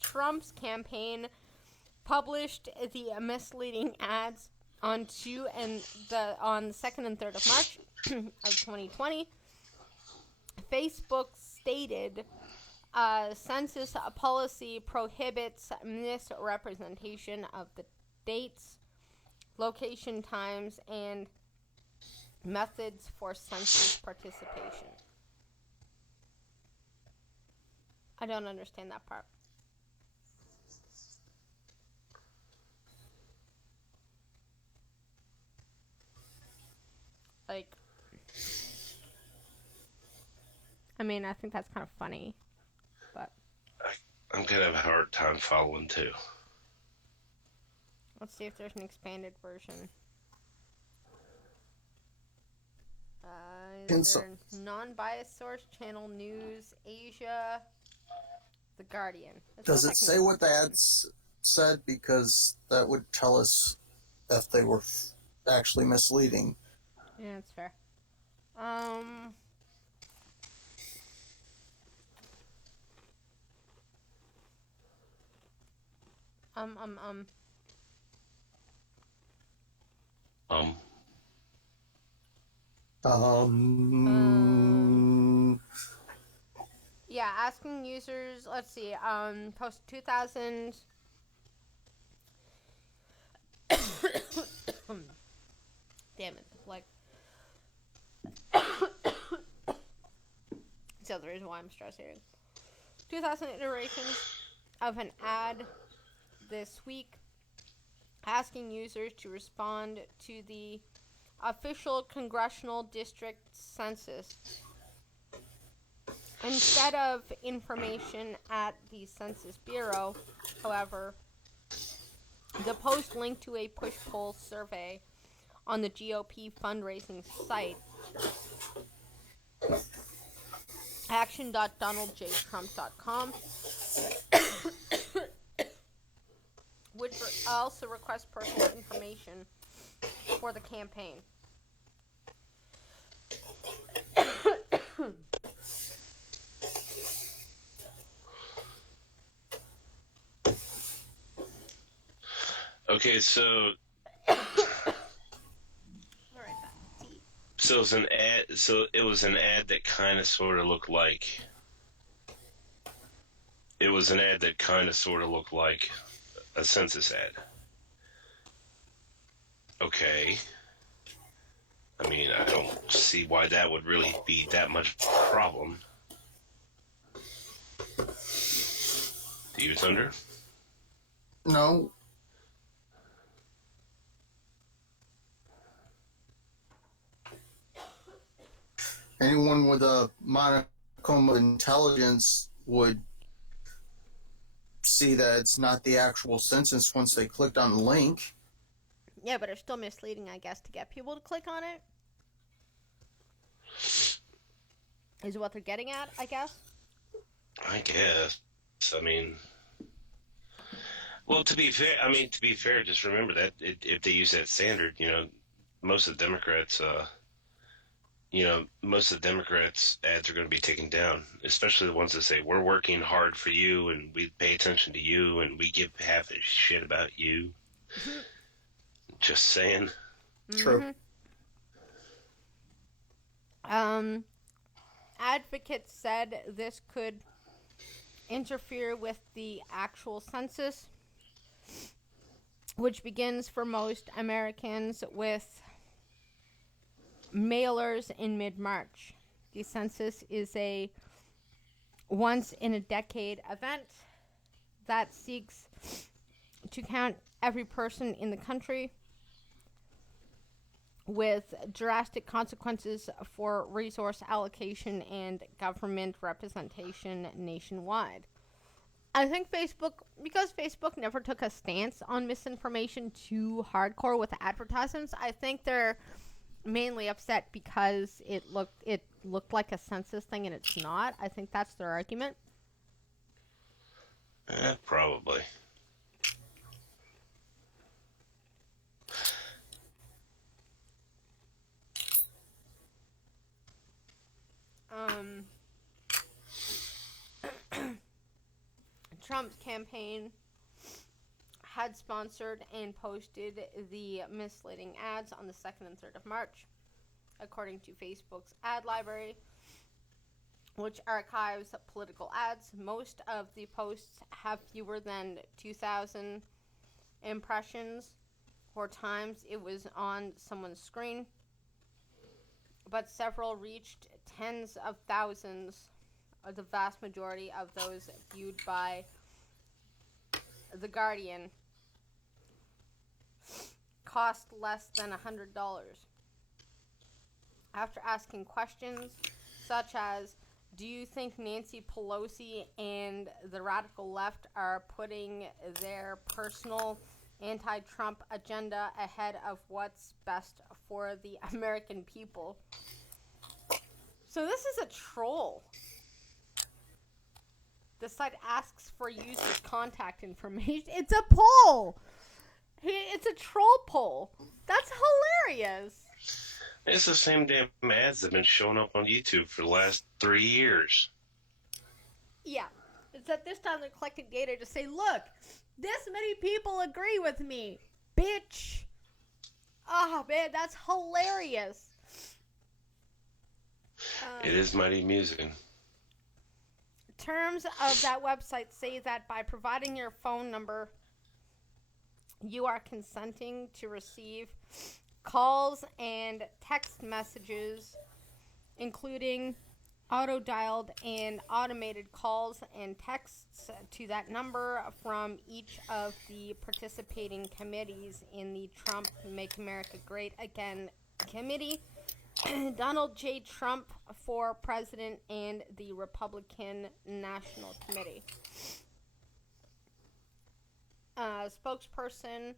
Trump's campaign published the misleading ads on the 2nd and 3rd of March of 2020. Facebook stated census policy prohibits misrepresentation of the dates, location, times, and methods for census participation. I don't understand that part. Like, I mean, I think that's kind of funny, but I'm gonna have a hard time following too. let's see if there's an expanded version. Is there a non-biased source? Channel News Asia, The Guardian. Does it say what the ads said? Because that would tell us if they were actually misleading. Yeah, that's fair. Yeah, asking users, let's see, post 2,000. Damn it, like. That's the reason why I'm stressed here. 2,000 iterations of an ad this week asking users to respond to the official congressional district census instead of information at the Census Bureau. However, the post linked to a push poll survey on the GOP fundraising site action.donaldjtrump.com, which also requests personal information for the campaign. Okay, so it was an ad. So it was an ad that kind of sort of looked like. It was an ad that kind of sort of looked like a census ad. Okay. I mean, I don't see why that would really be that much of a problem. Do you, Thunder? No. Anyone with a modicum of intelligence would see that it's not the actual census once they clicked on the link. Yeah, but it's still misleading, I guess, to get people to click on it. Is what they're getting at, I guess. I guess. I mean, well, to be fair, just remember that if they use that standard, most of the Democrats, most of the Democrats' ads are going to be taken down, especially the ones that say we're working hard for you and we pay attention to you and we give half a shit about you. Just saying. True. Advocates said this could interfere with the actual census, which begins for most Americans with mailers in mid-March. The census is a once-in-a-decade event that seeks to count every person in the country, with drastic consequences for resource allocation and government representation nationwide. I think because Facebook never took a stance on misinformation too hardcore with advertisements, I think they're mainly upset because it looked like a census thing and it's not. I think that's their argument. Probably. Trump's campaign had sponsored and posted the misleading ads on the 2nd and 3rd of March, according to Facebook's ad library, which archives political ads. Most of the posts have fewer than 2,000 impressions or times it was on someone's screen, but several reached tens of thousands, the vast majority of those viewed by The Guardian cost less than $100. After asking questions such as, do you think Nancy Pelosi and the radical left are putting their personal anti-Trump agenda ahead of what's best for the American people? So this is a troll. The site asks for users' contact information. It's a poll. It's a troll poll. That's hilarious. It's the same damn ads that have been showing up on YouTube for the last 3 years. Yeah. It's that this time they're collecting data to say, look, this many people agree with me. Bitch. Oh, man, that's hilarious. It is mighty amusing. Terms of that website say that by providing your phone number, you are consenting to receive calls and text messages, including auto-dialed and automated calls and texts to that number from each of the participating committees in the Trump Make America Great Again committee, Donald J. Trump for president, and the Republican National Committee. Spokesperson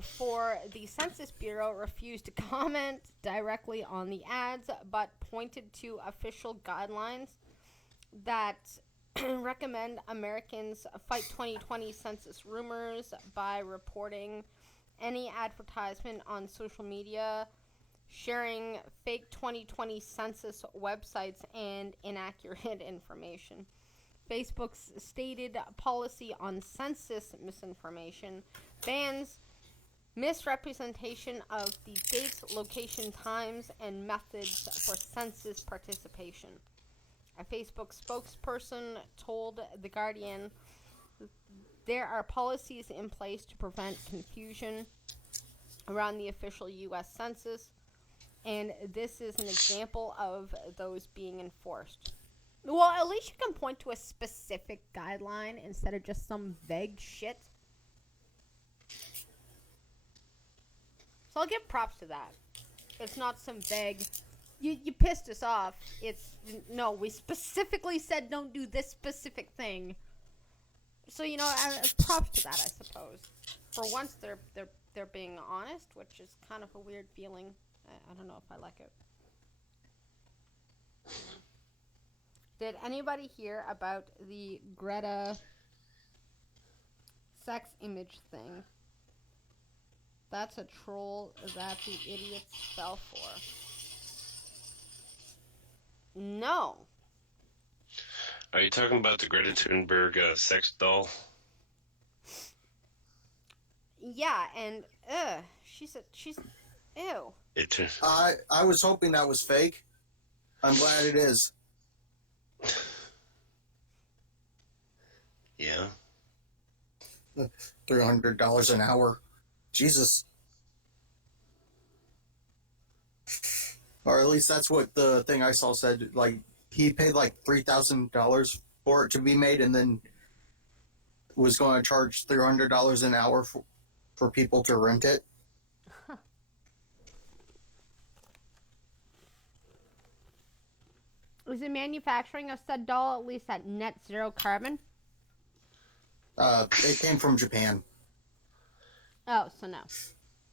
for the Census Bureau refused to comment directly on the ads, but pointed to official guidelines that recommend Americans fight 2020 census rumors by reporting any advertisement on social media, sharing fake 2020 census websites, and inaccurate information. Facebook's stated policy on census misinformation bans misrepresentation of the dates, location, times, and methods for census participation. A Facebook spokesperson told The Guardian there are policies in place to prevent confusion around the official U.S. Census, and this is an example of those being enforced. Well, at least you can point to a specific guideline instead of just some vague shit. So I'll give props to that. It's not some vague, you pissed us off. It's, no, we specifically said don't do this specific thing. So props to that, I suppose. For once, they're being honest, which is kind of a weird feeling. I don't know if I like it. Did anybody hear about the Greta sex image thing? That's a troll that the idiots fell for. No. Are you talking about the Greta Thunberg sex doll? Yeah, and she's ew. I was hoping that was fake. I'm glad it is. Yeah. $300 an hour. Jesus. Or at least that's what the thing I saw said. Like, he paid like $3,000 for it to be made, and then was going to charge $300 an hour for people to rent it. Is the manufacturing of said doll at least at net zero carbon? It came from Japan, Oh, so no.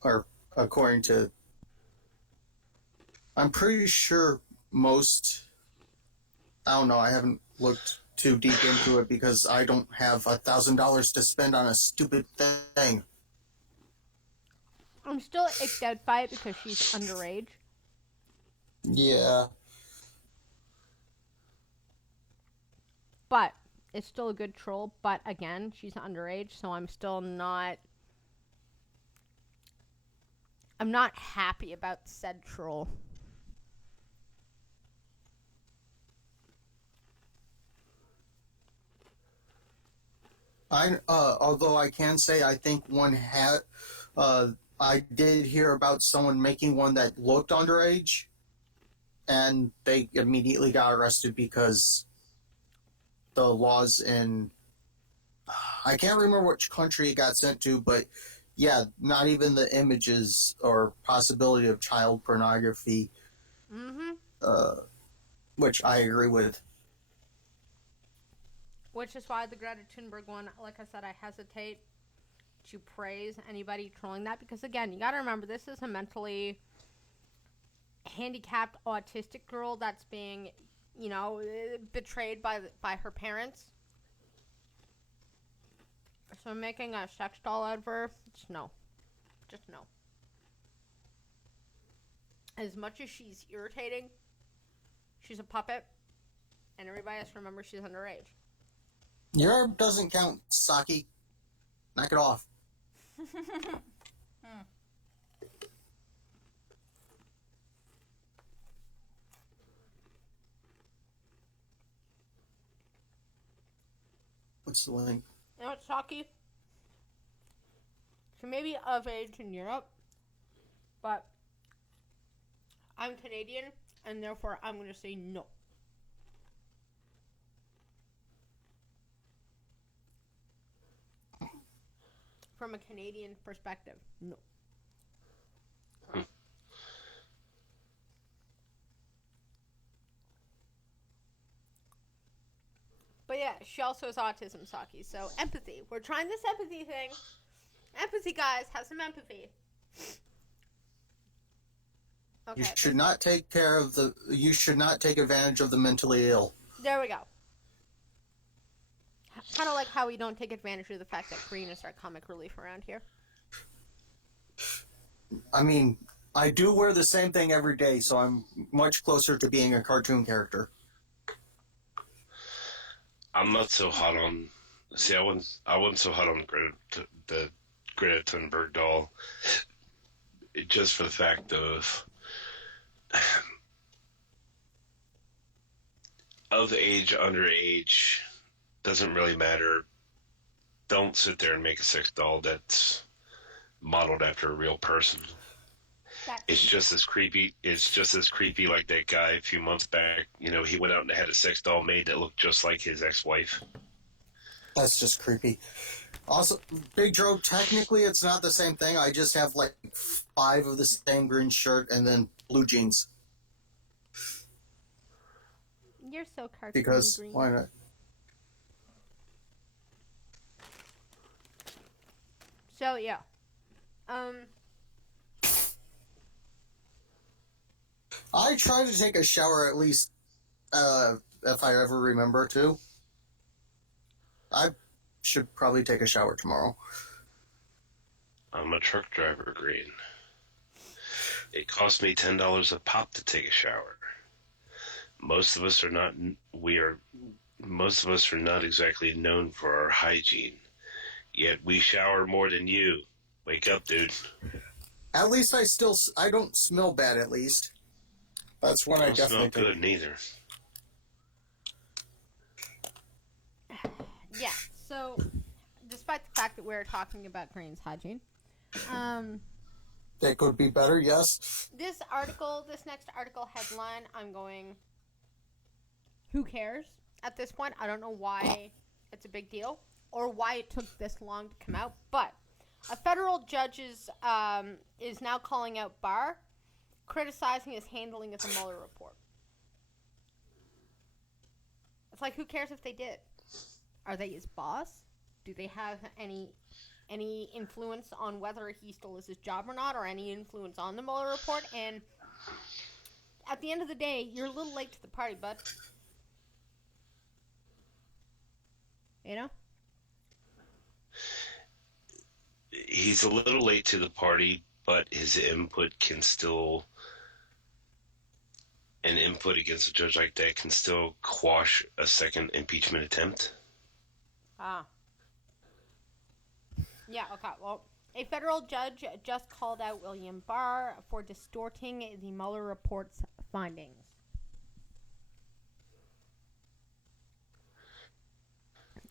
or according to. I'm pretty sure most. I don't know. I haven't looked too deep into it because I don't have $1,000 to spend on a stupid thing. I'm still icked out by it because she's underage. Yeah. But it's still a good troll. But again, she's underage, so I'm still not. I'm not happy about said troll. Although I can say I think one had. I did hear about someone making one that looked underage, and they immediately got arrested because the laws in. I can't remember which country it got sent to, but yeah, not even the images or possibility of child pornography, which I agree with. Which is why the Greta Thunberg one, like I said, I hesitate to praise anybody trolling that because, again, you got to remember this is a mentally handicapped autistic girl that's being, betrayed by her parents. So making a sex doll out of her, just no. As much as she's irritating, she's a puppet, and everybody has to remember she's underage. Europe doesn't count, Saki. Knock it off. What's the link? You know what, Saki? She may be of age in Europe, but I'm Canadian, and therefore I'm going to say no. From a Canadian perspective, no. But yeah, she also has autism, Saki. So empathy. We're trying this empathy thing. Empathy, guys. Have some empathy. Okay. You should not take care of the. You should not take advantage of the mentally ill. There we go. Kind of like how we don't take advantage of the fact that green is our comic relief around here. I mean, I do wear the same thing every day, so I'm much closer to being a cartoon character. I'm not so hot on. See, I wasn't so hot on the Greta Thunberg doll. Just for the fact of age, underage, doesn't really matter. Don't sit there and make a sex doll that's modeled after a real person. It's just as creepy. It's just as creepy like that guy a few months back. He went out and had a sex doll made that looked just like his ex-wife. That's just creepy. Also, Big Joe, technically it's not the same thing. I just have like 5 of the same green shirt and then blue jeans. You're so cartoon Because green. why not? So yeah. I try to take a shower at least, if I ever remember to. I should probably take a shower tomorrow. I'm a truck driver, Green. It costs me $10 a pop to take a shower. Most of us are not exactly known for our hygiene. Yet we shower more than you. Wake up, dude. At least I don't smell bad. At least that's when I Don't smell definitely good neither. Yeah. So, despite the fact that we're talking about Green's hygiene, They could be better. Yes. this next article headline, I'm going, who cares? At this point, I don't know why it's a big deal or why it took this long to come out, but a federal judge is now calling out Barr, criticizing his handling of the Mueller report. It's like, who cares if they did? Are they his boss? Do they have any influence on whether he still has his job or not, or any influence on the Mueller report? And at the end of the day, you're a little late to the party, bud. You know? He's a little late to the party, but his input an input against a judge like that can still quash a second impeachment attempt. Ah. Yeah, okay. Well, a federal judge just called out William Barr for distorting the Mueller report's findings.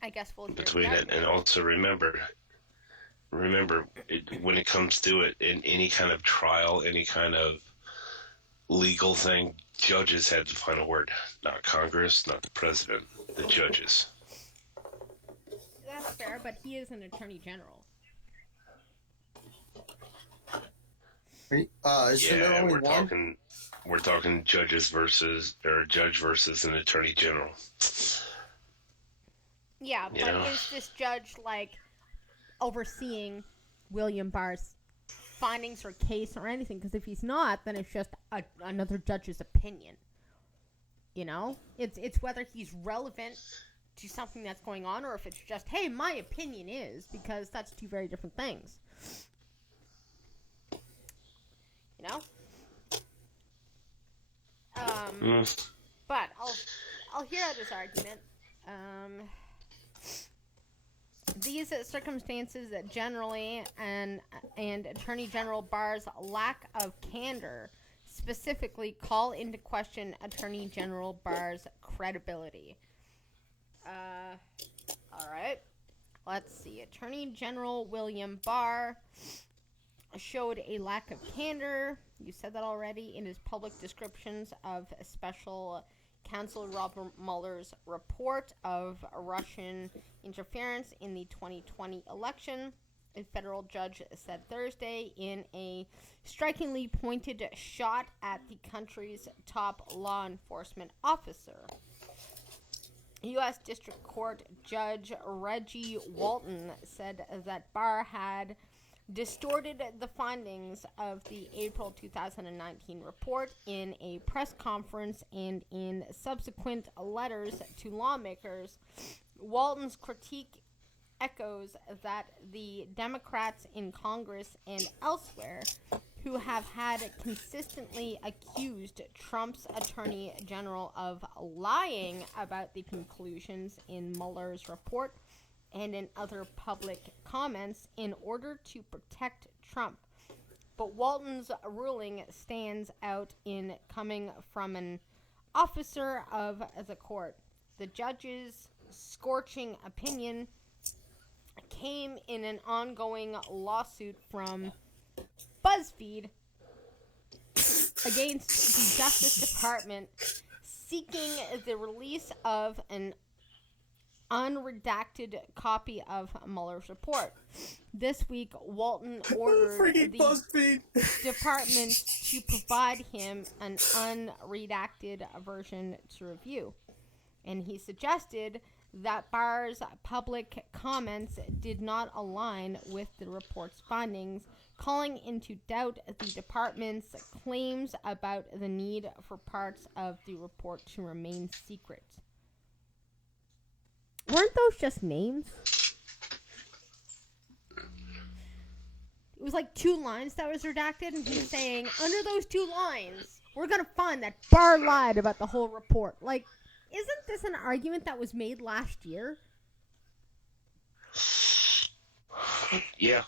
I guess we'll hear Between that. it, and also remember, when it comes to it, in any kind of trial, any kind of legal thing, judges had the final word. Not Congress, not the president, the judges. That's fair, but he is an attorney general. Isn't there only one? We're talking judge versus an attorney general. Yeah, but is this judge like overseeing William Barr's findings or case or anything? Because if he's not, then it's just another judge's opinion. You know, it's whether he's relevant to something that's going on, or if it's just, hey, my opinion is, because that's two very different things. You know. But I'll hear out this argument. These circumstances generally and Attorney General Barr's lack of candor specifically call into question Attorney General Barr's credibility. All right. Let's see. Attorney General William Barr showed a lack of candor. You said that already in his public descriptions of Special Counsel Robert Mueller's report of Russian interference in the 2020 election. A federal judge said Thursday in a strikingly pointed shot at the country's top law enforcement officer. U.S. District Court Judge Reggie Walton said that Barr had distorted the findings of the April 2019 report in a press conference and in subsequent letters to lawmakers. Walton's critique echoes that the Democrats in Congress and elsewhere who have had consistently accused Trump's attorney general of lying about the conclusions in Mueller's report and in other public comments in order to protect Trump. But Walton's ruling stands out in coming from an officer of the court. The judge's scorching opinion came in an ongoing lawsuit from BuzzFeed against the Justice Department seeking the release of an unredacted copy of Mueller's report. This week, Walton ordered the department to provide him an unredacted version to review. And he suggested that Barr's public comments did not align with the report's findings, calling into doubt the department's claims about the need for parts of the report to remain secret. Weren't those just names? It was like 2 lines that was redacted, and he's saying, under those 2 lines, we're going to find that Barr lied about the whole report. Like, isn't this an argument that was made last year? Yeah.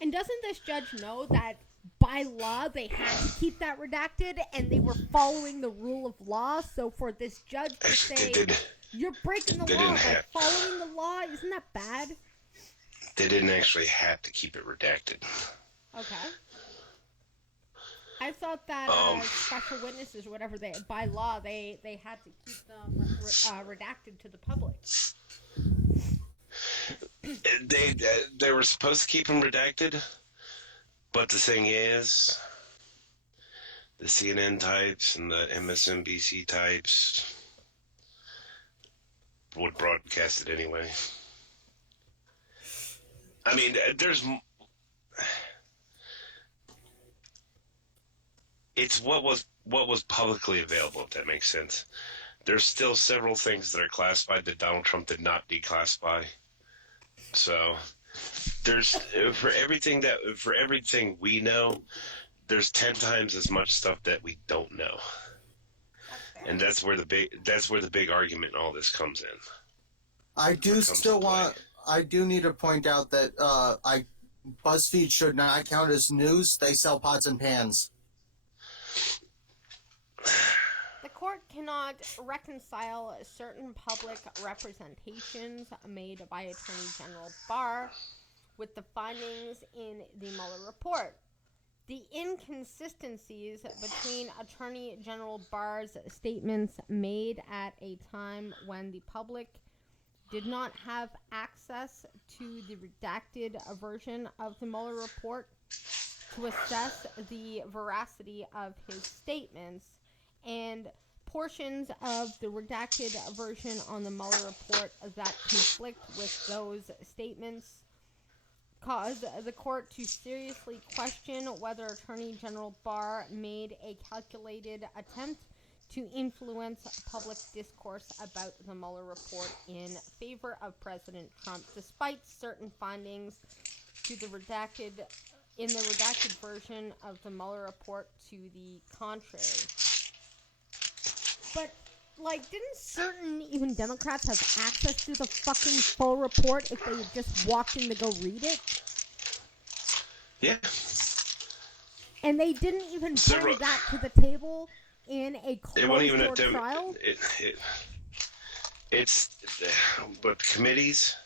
And doesn't this judge know that by law they had to keep that redacted, and they were following the rule of law? So for this judge to say, you're breaking the law by following the law, isn't that bad? They didn't actually have to keep it redacted. Okay. I thought that special witnesses or whatever, by law, they had to keep them redacted to the public. They were supposed to keep them redacted, but the thing is, the CNN types and the MSNBC types would broadcast it anyway. I mean, it's what was publicly available, if that makes sense. There's still several things that are classified that Donald Trump did not declassify. So there's for everything we know, there's 10 times as much stuff that we don't know. And that's where the big argument in all this comes in. I do need to point out that BuzzFeed should not count as news. They sell pots and pans. The court cannot reconcile certain public representations made by Attorney General Barr with the findings in the Mueller report. The inconsistencies between Attorney General Barr's statements made at a time when the public did not have access to the redacted version of the Mueller report to assess the veracity of his statements, and portions of the redacted version on the Mueller report that conflict with those statements caused the court to seriously question whether Attorney General Barr made a calculated attempt to influence public discourse about the Mueller report in favor of President Trump, despite certain findings in the redacted version of the Mueller report to the contrary. But, like, didn't certain even Democrats have access to the fucking full report if they had just walked in to go read it? Yeah. And they didn't even bring that to the table in a closed-door trial? But committees,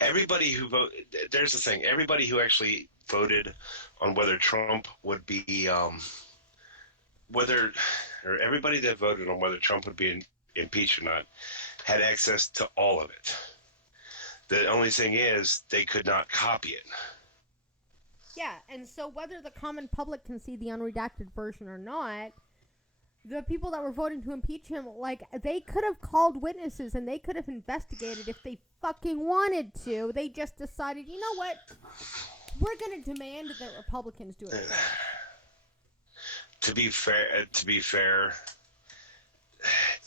everybody who voted, there's the thing, everybody who actually voted on whether Trump would be, everybody that voted on whether Trump would be impeached or not had access to all of it. The only thing is, they could not copy it. Yeah, and so whether the common public can see the unredacted version or not, the people that were voting to impeach him, like, they could have called witnesses and they could have investigated if they fucking wanted to. They just decided, you know what? We're going to demand that Republicans do it first. To be fair,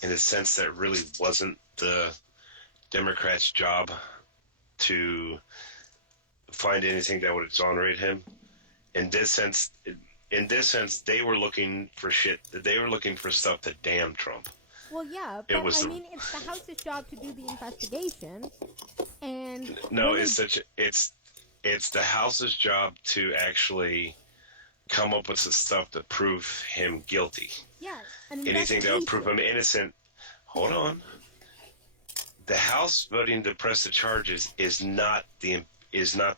in a sense, that really wasn't the Democrats' job to find anything that would exonerate him. In this sense, they were looking for shit. They were looking for stuff to damn Trump. Well, yeah, but it's the House's job to do the investigation, and no, it's the House's job to actually come up with the stuff to prove him guilty. Yeah, anything that would prove him innocent. Hold on. The House voting to press the charges is not the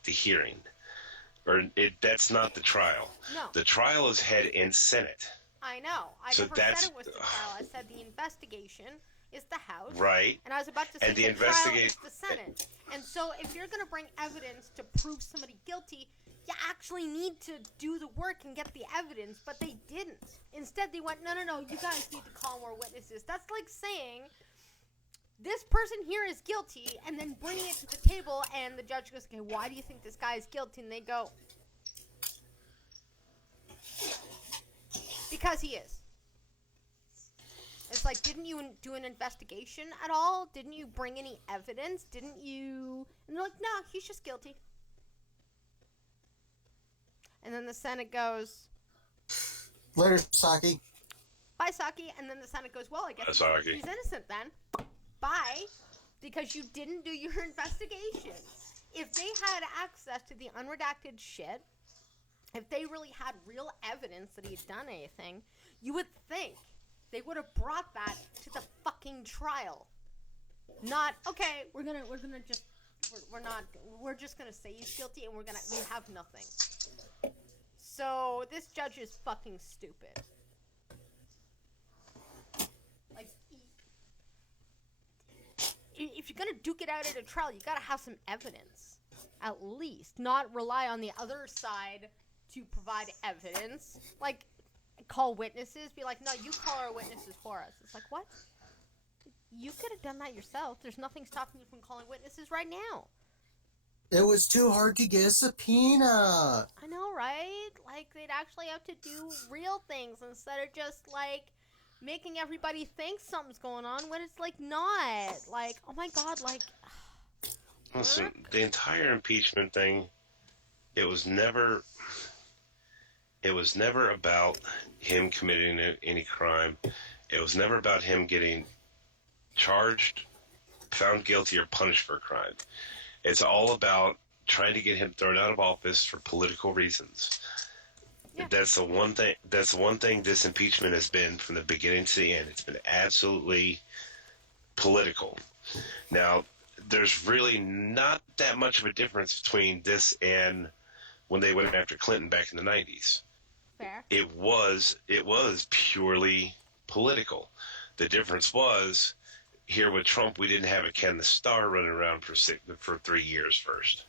hearing, that's not the trial. No. The trial is held in Senate. I know. I never said it was the trial. I said the investigation is the House. Right. And I was about to say the trial is the Senate. And so if you're going to bring evidence to prove somebody guilty, you actually need to do the work and get the evidence, but they didn't. Instead, they went, no, you guys need to call more witnesses. That's like saying, this person here is guilty, and then bringing it to the table, and the judge goes, okay, why do you think this guy is guilty? And they go, because he is. It's like, didn't you do an investigation at all? Didn't you bring any evidence? Didn't you? And they're like, no, he's just guilty. And then the Senate goes, Later, Saki. bye, Saki. And then the Senate goes, well, I guess Saki. he's innocent then. Bye, because you didn't do your investigation. If they had access to the unredacted shit, if they really had real evidence that he'd done anything, you would think they would have brought that to the fucking trial. Not, okay, we're just gonna say he's guilty and we have nothing. So this judge is fucking stupid. Like, if you're gonna duke it out at a trial, you gotta have some evidence, at least. Not rely on the other side to provide evidence. Like, call witnesses, be like, no, you call our witnesses for us. It's like, what? You could have done that yourself. There's nothing stopping you from calling witnesses right now. It was too hard to get a subpoena. I know, right? Like, they'd actually have to do real things instead of just, like, making everybody think something's going on when it's, like, not. Like, oh my god, like... Listen, the entire impeachment thing, it was never about him committing any crime. It was never about him getting charged, found guilty, or punished for a crime. It's all about trying to get him thrown out of office for political reasons. Yeah. That's the one thing. That's the one thing this impeachment has been from the beginning to the end. It's been absolutely political. Now, there's really not that much of a difference between this and when they went after Clinton back in the 90s. Fair. It was purely political. The difference was, here with Trump, we didn't have a Ken the Star running around for 3 years first.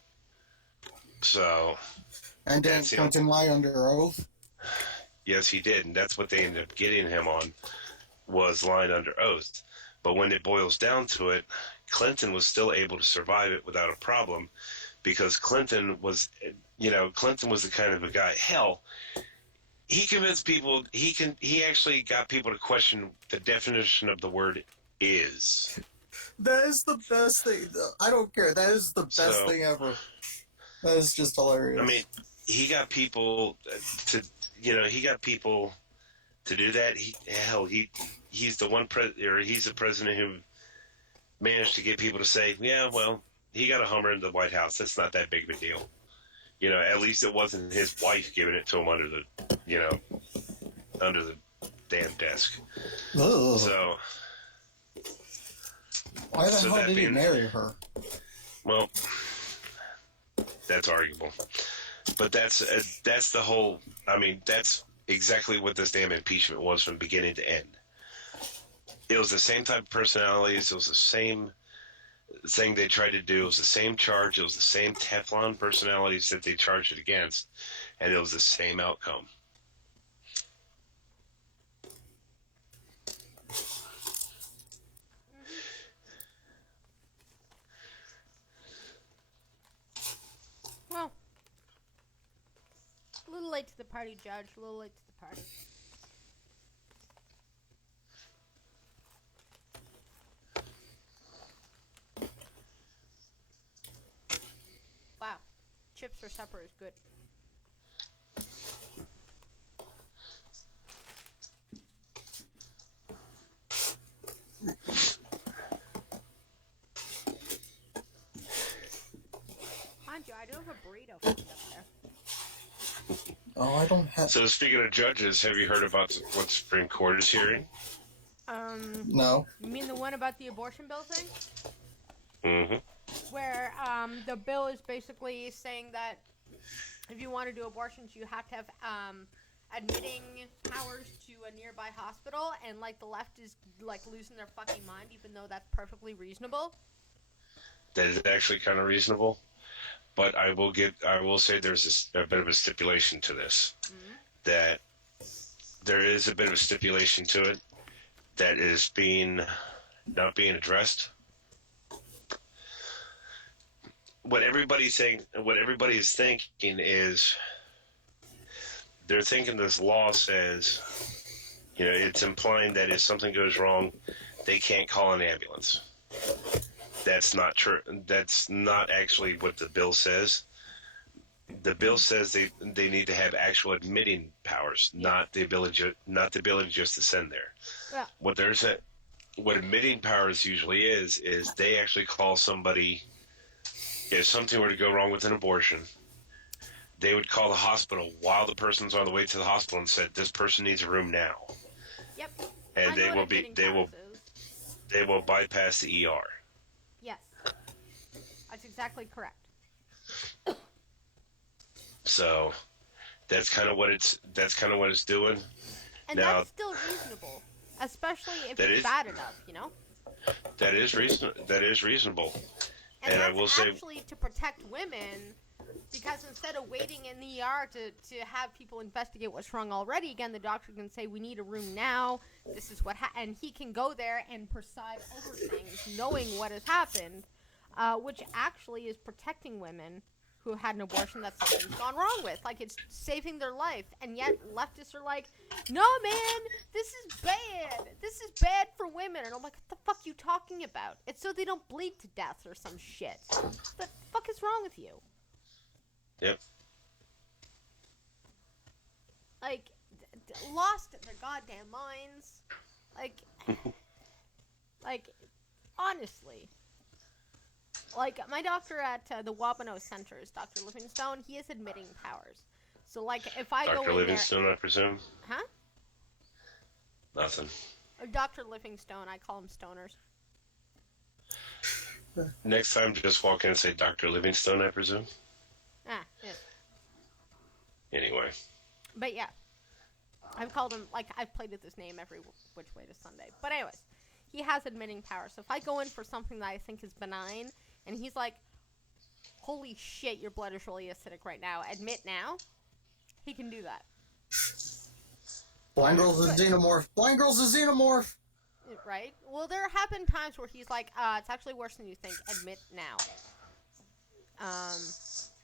So, and did Clinton lie under oath? Yes, he did, and that's what they ended up getting him on, was lying under oath. But when it boils down to it, Clinton was still able to survive it without a problem, because Clinton was the kind of a guy. Hell, he convinced people. He actually got people to question the definition of the word "is." That is the best thing. I don't care. That is the best thing ever. That is just hilarious. I mean, he got people to do that. He's the one he's the president who managed to get people to say, yeah, well, he got a Hummer in the White House. That's not that big of a deal. At least it wasn't his wife giving it to him under the damn desk. Ugh. So, why the hell did he marry her? Well, that's arguable. But that's the whole. I mean, that's exactly what this damn impeachment was from beginning to end. It was the same type of personalities. It was the same thing they tried to do. It was the same charge. It was the same Teflon personalities that they charged it against, and it was the same outcome. Well, a little late to the party, Judge. A little late to the party. Wow. Chips for supper is good. Mind you, I do have a burrito up there. Oh, I don't have... So speaking of judges, have you heard about what Supreme Court is hearing? No. You mean the one about the abortion bill thing? Mm-hmm. Where the bill is basically saying that if you want to do abortions, you have to have admitting powers to a nearby hospital, and like the left is like losing their fucking mind, even though that's perfectly reasonable. That is actually kind of reasonable, but I will say there's a bit of a stipulation to this. Mm-hmm. That there is a bit of a stipulation to it that is not being addressed what everybody's saying, what everybody is thinking is they're thinking this law says, it's implying that if something goes wrong, they can't call an ambulance. That's not true. That's not actually what the bill says. The bill says they need to have actual admitting powers, not the ability just to send there. Yeah. What admitting powers usually is they actually call somebody if something were to go wrong with an abortion. They would call the hospital while the person's on the way to the hospital and said, "This person needs a room now." Yep. And they will bypass the ER. Yes. That's exactly correct. So that's kind of what it's doing. And now, that's still reasonable, especially if that it's is- bad enough, you know? That is reasonable. And I that's will say, actually to protect women, because instead of waiting in the ER to have people investigate what's wrong already, again, the doctor can say, we need a room now, this is what and he can go there and preside over things, knowing what has happened, which actually is protecting women who had an abortion that something's gone wrong with. Like, it's saving their life. And yet, leftists are like, no, man, this is bad. This is bad for women. And I'm like, what the fuck are you talking about? It's so they don't bleed to death or some shit. What the fuck is wrong with you? yep. Like, lost in their goddamn minds. Like, honestly. Like, my doctor at the Wabano Centers, Dr. Livingstone, he has admitting powers. So, like, if I go Dr. in Livingstone, I presume. there... Huh? Nothing. Or Dr. Livingstone, I call him stoners. Next time, just walk in and say Dr. Livingstone, I presume. Ah, yes. Anyway. But yeah. I've called him, like, I've played with his name every which way to Sunday. But anyways, he has admitting power. So if I go in for something that I think is benign, and he's like, holy shit, your blood is really acidic right now, admit now, he can do that. Blind girl's a xenomorph. Blind girl's a xenomorph. Right? Well, there have been times where he's like, it's actually worse than you think, admit now.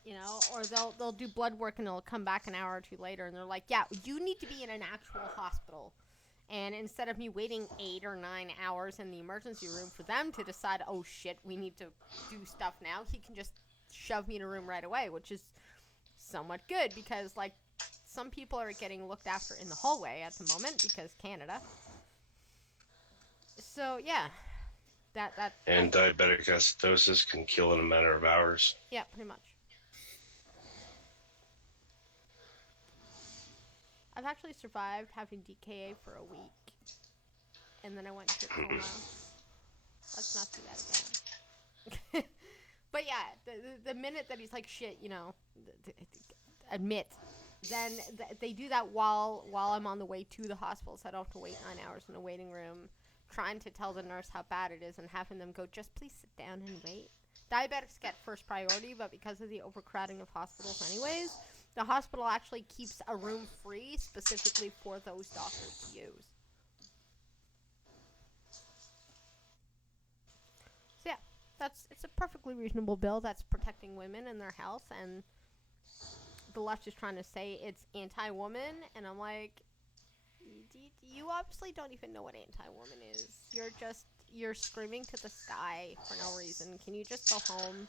You know, or they'll do blood work and they'll come back an hour or two later and they're like, yeah, you need to be in an actual hospital. And instead of me waiting 8 or 9 hours in the emergency room for them to decide, oh shit, we need to do stuff now, he can just shove me in a room right away, which is somewhat good because, like, some people are getting looked after in the hallway at the moment because Canada. So, yeah. And diabetic acidosis can kill in a matter of hours. Yeah, pretty much. I've actually survived having DKA for a week. And then I went into a coma. Let's not do that again. But yeah, the minute that he's like, shit, you know, admit, then they do that while I'm on the way to the hospital, so I don't have to wait 9 hours in a waiting room, trying to tell the nurse how bad it is and having them go, just please sit down and wait. Diabetics get first priority, but because of the overcrowding of hospitals anyways, the hospital actually keeps a room free specifically for those doctors to use. So yeah, it's a perfectly reasonable bill that's protecting women and their health, and the left is trying to say it's anti-woman, and I'm like, you obviously don't even know what anti-woman is. You're screaming to the sky for no reason. Can you just go home,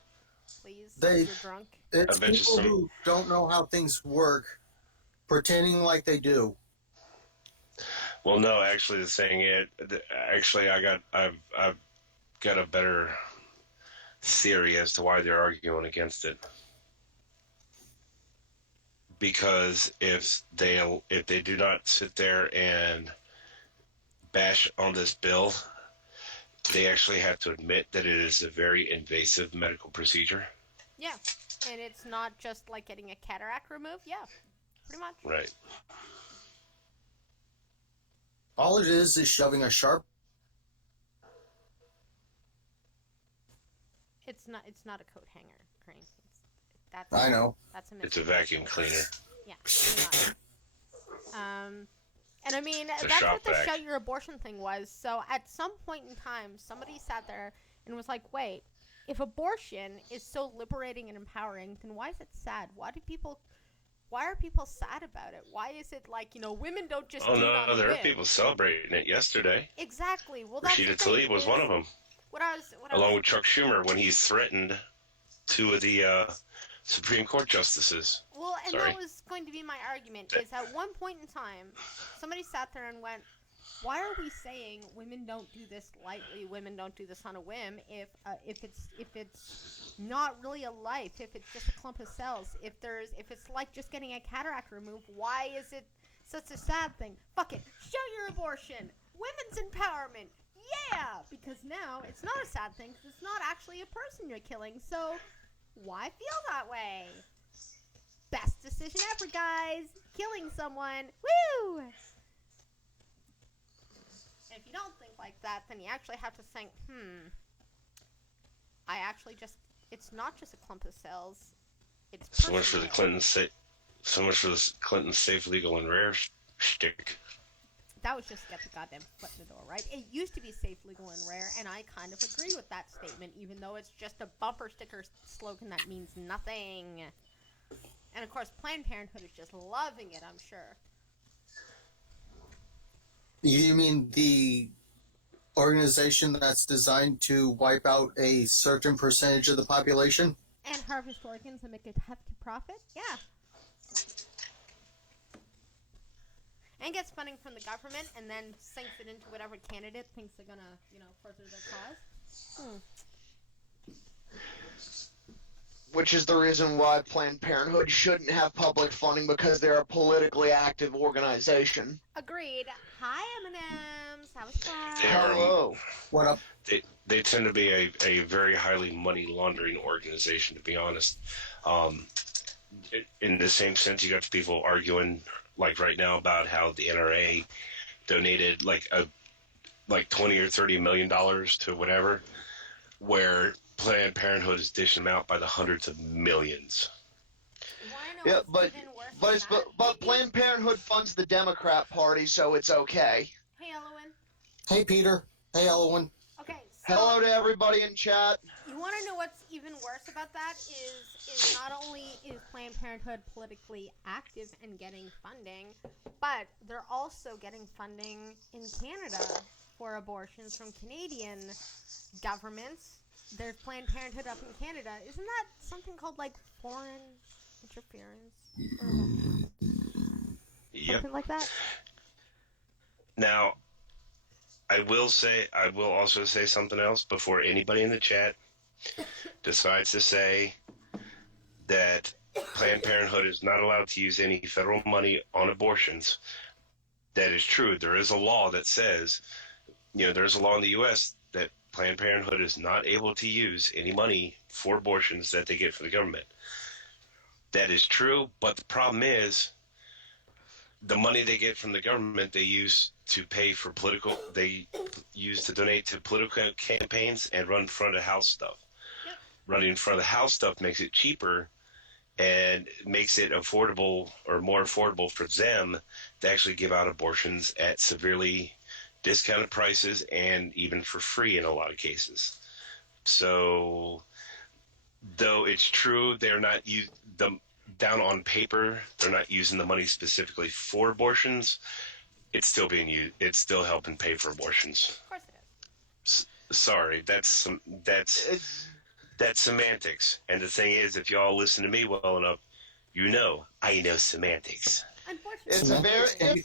please? You're drunk. It's people who don't know how things work, pretending like they do. Well, no, actually, I've got a better theory as to why they're arguing against it. Because if they do not sit there and bash on this bill, they actually have to admit that it is a very invasive medical procedure. Yeah, and it's not just like getting a cataract removed. Yeah, pretty much. Right. All it is shoving a sharp. It's not a coat hanger, Crane. I know. That's It's a vacuum cleaner. Yeah, pretty much. And I mean, It's a that's shop what the vac. shut your abortion thing was. So at some point in time, somebody sat there and was like, wait, if abortion is so liberating and empowering, then why is it sad? Why are people sad about it? Why is it like, women don't just Oh do it on no, a there were whim? people celebrating it yesterday. Exactly. Well, that's the Rashida thing. Tlaib was one of them, What I was along with Chuck Schumer when he threatened two of the Supreme Court justices. Well, and Sorry. that was going to be my argument, is at one point in time, somebody sat there and went, why are we saying women don't do this lightly, women don't do this on a whim, if it's not really a life, if it's just a clump of cells, if it's like just getting a cataract removed, why is it such a sad thing? Fuck it, show your abortion, women's empowerment, yeah, because now it's not a sad thing, because it's not actually a person you're killing, so why feel that way? Best decision ever, guys, killing someone, woo! And if you don't think like that, then you actually have to think, it's not just a clump of cells. It's So much for the personal. Clinton safe, legal, and rare shtick. That was just to get the goddamn foot in the door, right? It used to be safe, legal, and rare, and I kind of agree with that statement, even though it's just a bumper sticker slogan that means nothing. And of course, Planned Parenthood is just loving it, I'm sure. You mean the organization that's designed to wipe out a certain percentage of the population? And harvest organs and make a hefty profit? Yeah. And gets funding from the government and then sinks it into whatever candidate thinks they're gonna, further their cause. Which is the reason why Planned Parenthood shouldn't have public funding, because they're a politically active organization. Agreed. Hi, M&Ms. How was class? They are. Hello. What up? They tend to be a very highly money laundering organization, to be honest. In the same sense, you got people arguing, like right now, about how the NRA donated like $20 or $30 million to whatever, where Planned Parenthood is dishing them out by the hundreds of millions. Yeah, but Planned Parenthood funds the Democrat Party, so it's okay. Hey, Elowen. Hey, Peter. Hey, Elowen. Okay, so Hello to everybody in chat. you want to know what's even worse about that is not only is Planned Parenthood politically active and getting funding, but they're also getting funding in Canada for abortions from Canadian governments. There's Planned Parenthood up in Canada. Isn't that something called like foreign interference? Yep. Something like that? Now, I will also say something else before anybody in the chat decides to say that Planned Parenthood is not allowed to use any federal money on abortions. That is true. There is a law that says, there's a law in the U.S. that Planned Parenthood is not able to use any money for abortions that they get from the government. That is true, but the problem is the money they get from the government they use to pay for they use to donate to political campaigns and run front of house stuff. Yep. Running front of house stuff makes it cheaper and makes it affordable or more affordable for them to actually give out abortions at severely discounted prices and even for free in a lot of cases. So, though it's true they're not down on paper, they're not using the money specifically for abortions, it's still being used. It's still helping pay for abortions. Of course it is. Sorry, that's semantics. And the thing is, if y'all listen to me well enough, I know semantics. Unfortunately,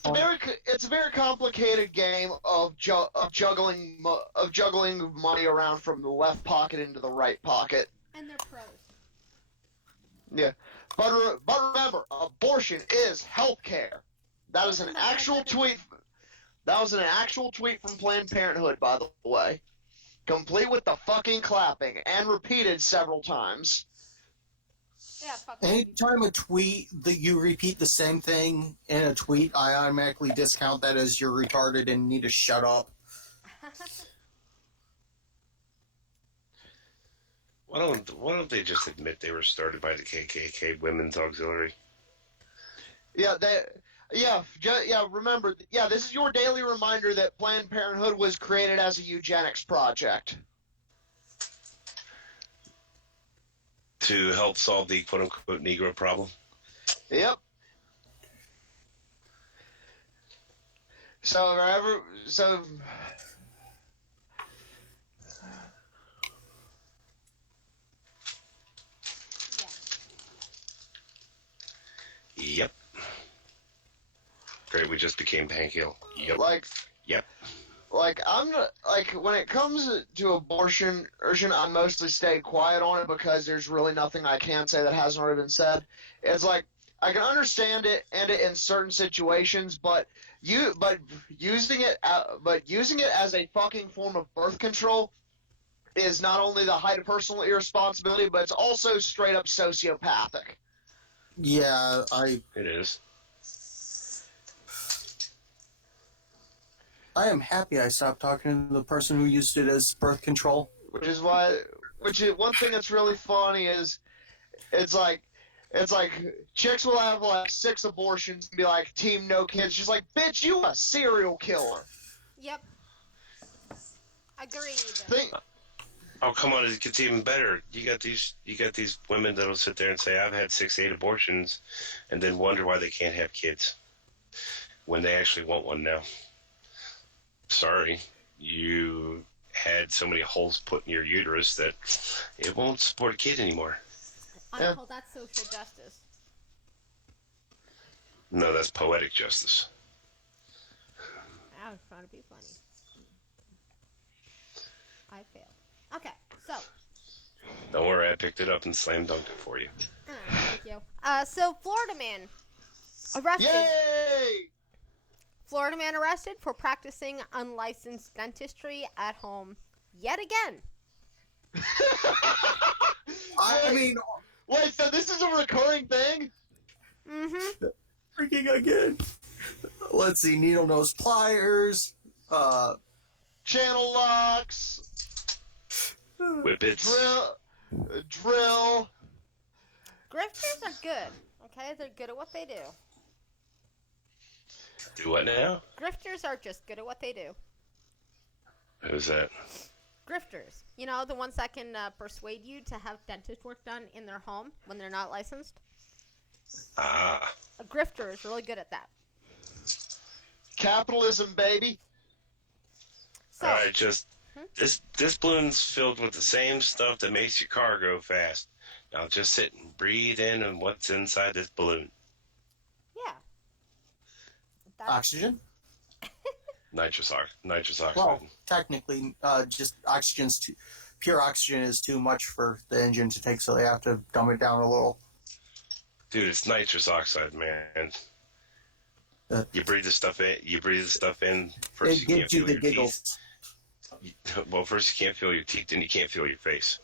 It's a very complicated game of juggling money around from the left pocket into the right pocket. and they're pros. Yeah, but remember, abortion is healthcare. That is an actual tweet. That was an actual tweet from Planned Parenthood, by the way, complete with the fucking clapping and repeated several times. Yeah, fuck. Anytime a tweet that you repeat the same thing in a tweet, I automatically discount that as you're retarded and need to shut up. Why don't they just admit they were started by the KKK Women's Auxiliary? Remember, this is your daily reminder that Planned Parenthood was created as a eugenics project. to help solve the quote-unquote Negro problem. Yep. So Yep. Great, we just became Hank Hill. Yep. Yep. I'm not, when it comes to abortion, I mostly stay quiet on it because there's really nothing I can say that hasn't already been said. It's like I can understand it and it in certain situations, but using it as a fucking form of birth control is not only the height of personal irresponsibility, but it's also straight up sociopathic. Yeah, It is. I am happy I stopped talking to the person who used it as birth control. Which is one thing that's really funny is it's like chicks will have like 6 abortions and be like, team no kids. She's like, bitch, you a serial killer. Yep. Agreed. Oh, come on, it gets even better. You got these women that'll sit there and say, I've had 6, 8 abortions, and then wonder why they can't have kids when they actually want one now. Sorry, you had so many holes put in your uterus that it won't support a kid anymore. I call that social justice. No, that's poetic justice. I was trying to be funny. I failed. Okay, so. Don't worry, I picked it up and slam dunked it for you. Thank you. So, Florida man arrested. Yay! Florida man arrested for practicing unlicensed dentistry at home yet again. I mean, wait, so this is a recurring thing? Mm-hmm. freaking again. Let's see, needle nose pliers, channel locks, whippets, drill. Grifters are good. Okay, they're good at what they do. Do what now? Grifters are just good at what they do. Who's that? Grifters. You know, the ones that can persuade you to have dentist work done in their home when they're not licensed. Ah. A grifter is really good at that. Capitalism, baby. So, Alright, just this balloon's filled with the same stuff that makes your car go fast. Now just sit and breathe in on what's inside this balloon. yeah. oxygen. Nitrous oxide. Well, technically, just pure oxygen is too much for the engine to take, so they have to dumb it down a little. Dude, it's nitrous oxide, man. You breathe the stuff in. First, It gives you the giggles. Well, first you can't feel your teeth, then you can't feel your face.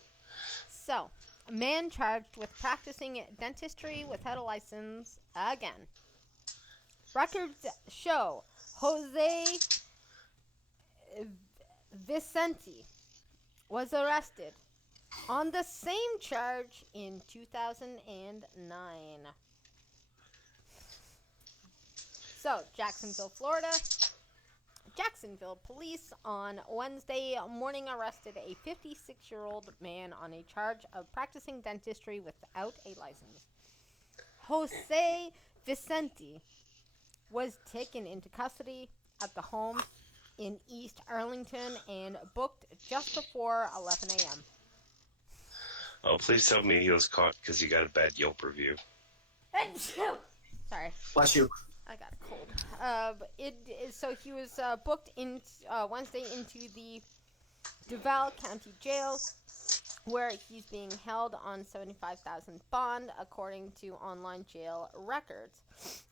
So, a man charged with practicing dentistry without a license again. Records show Jose Vicente was arrested on the same charge in 2009. So, Jacksonville, Florida. Jacksonville police on Wednesday morning arrested a 56-year-old man on a charge of practicing dentistry without a license. Jose Vicente was taken into custody at the home in East Arlington and booked just before 11 a.m. Oh, please tell me he was caught because he got a bad Yelp review. Sorry. Bless you. I got a cold. So he was booked in Wednesday into the Duval County Jail, where he's being held on $75,000 bond, according to online jail records.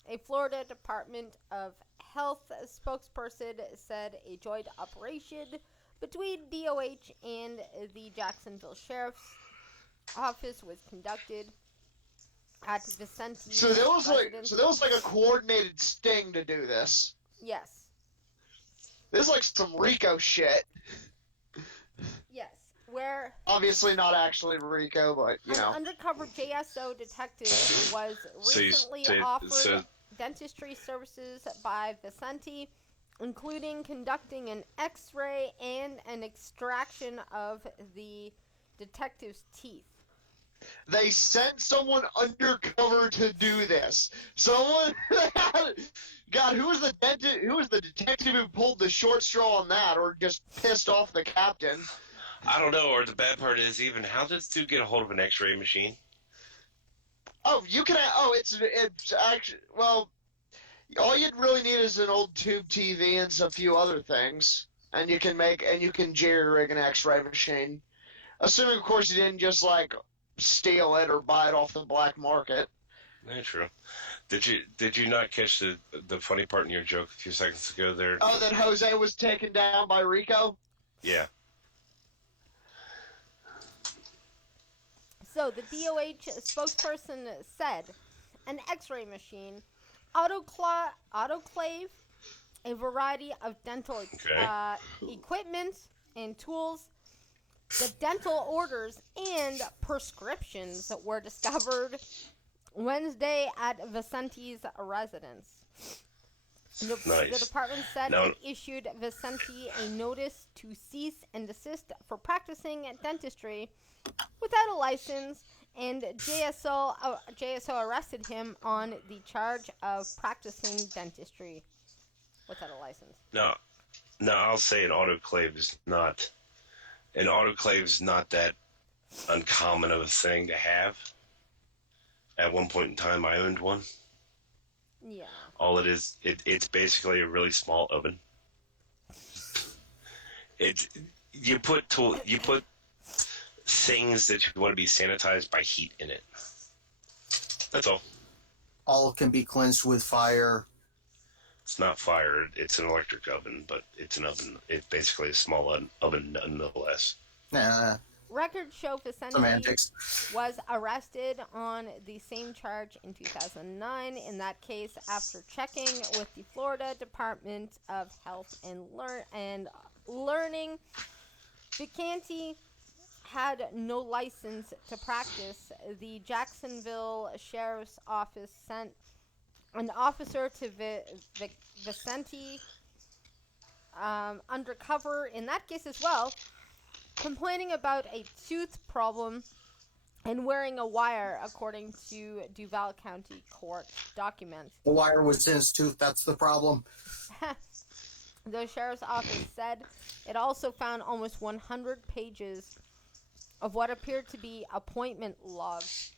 A Florida Department of Health spokesperson said a joint operation between DOH and the Jacksonville Sheriff's Office was conducted at Vicente. So there was like a coordinated sting to do this. Yes. This is like some Rico shit. Yes. Where obviously not actually Rico, but you know. An undercover JSO detective was recently offered dentistry services by Vicente, including conducting an X-ray and an extraction of the detective's teeth. They sent someone undercover to do this. Someone, God, who was the dentist? Who was the detective who pulled the short straw on that, or just pissed off the captain? I don't know. Or the bad part is, even how does this dude get a hold of an X-ray machine? Oh, you can. Oh, it's actually well. All you'd really need is an old tube TV and a few other things, and you can jerry rig an X-ray machine. Assuming, of course, you didn't just like steal it or buy it off the black market. Very true. Did you not catch the funny part in your joke a few seconds ago there? Oh, that Jose was taken down by Rico? Yeah. So the DOH spokesperson said an X-ray machine, autoclave, a variety of dental equipment and tools, the dental orders and prescriptions were discovered Wednesday at Vicente's residence. Nice. The department said Now, it issued Vicente a notice to cease and desist for practicing dentistry without a license, and JSO arrested him on the charge of practicing dentistry without a license. no, I'll say an autoclave is not that uncommon of a thing to have. At one point in time, I owned one. Yeah. All it is, it's basically a really small oven. You put things that you want to be sanitized by heat in it. That's all. All can be cleansed with fire. It's not fire. It's an electric oven, but it's an oven. It's basically a small oven nonetheless. Nah, Records show Vicente semantics. was arrested on the same charge in 2009. In that case, after checking with the Florida Department of Health and Learning, Vicente had no license to practice. The Jacksonville Sheriff's Office sent an officer to Vicente undercover in that case as well, complaining about a tooth problem and wearing a wire, according to Duval County Court documents. The wire was in his tooth, that's the problem. The sheriff's office said it also found almost 100 pages of what appeared to be appointment logs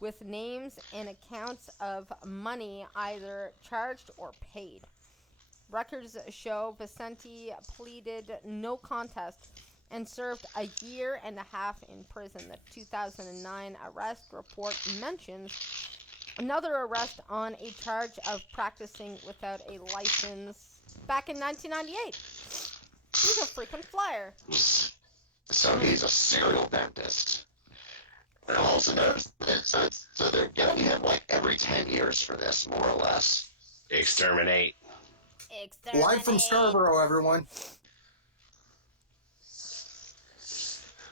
with names and accounts of money either charged or paid. Records show Vicente pleaded no contest and served a year and a half in prison. The 2009 arrest report mentions another arrest on a charge of practicing without a license back in 1998. He's a frequent flyer. So he's a serial dentist. And also notice that so they're getting him like every 10 years for this, more or less. Exterminate. Live from Scarborough, everyone.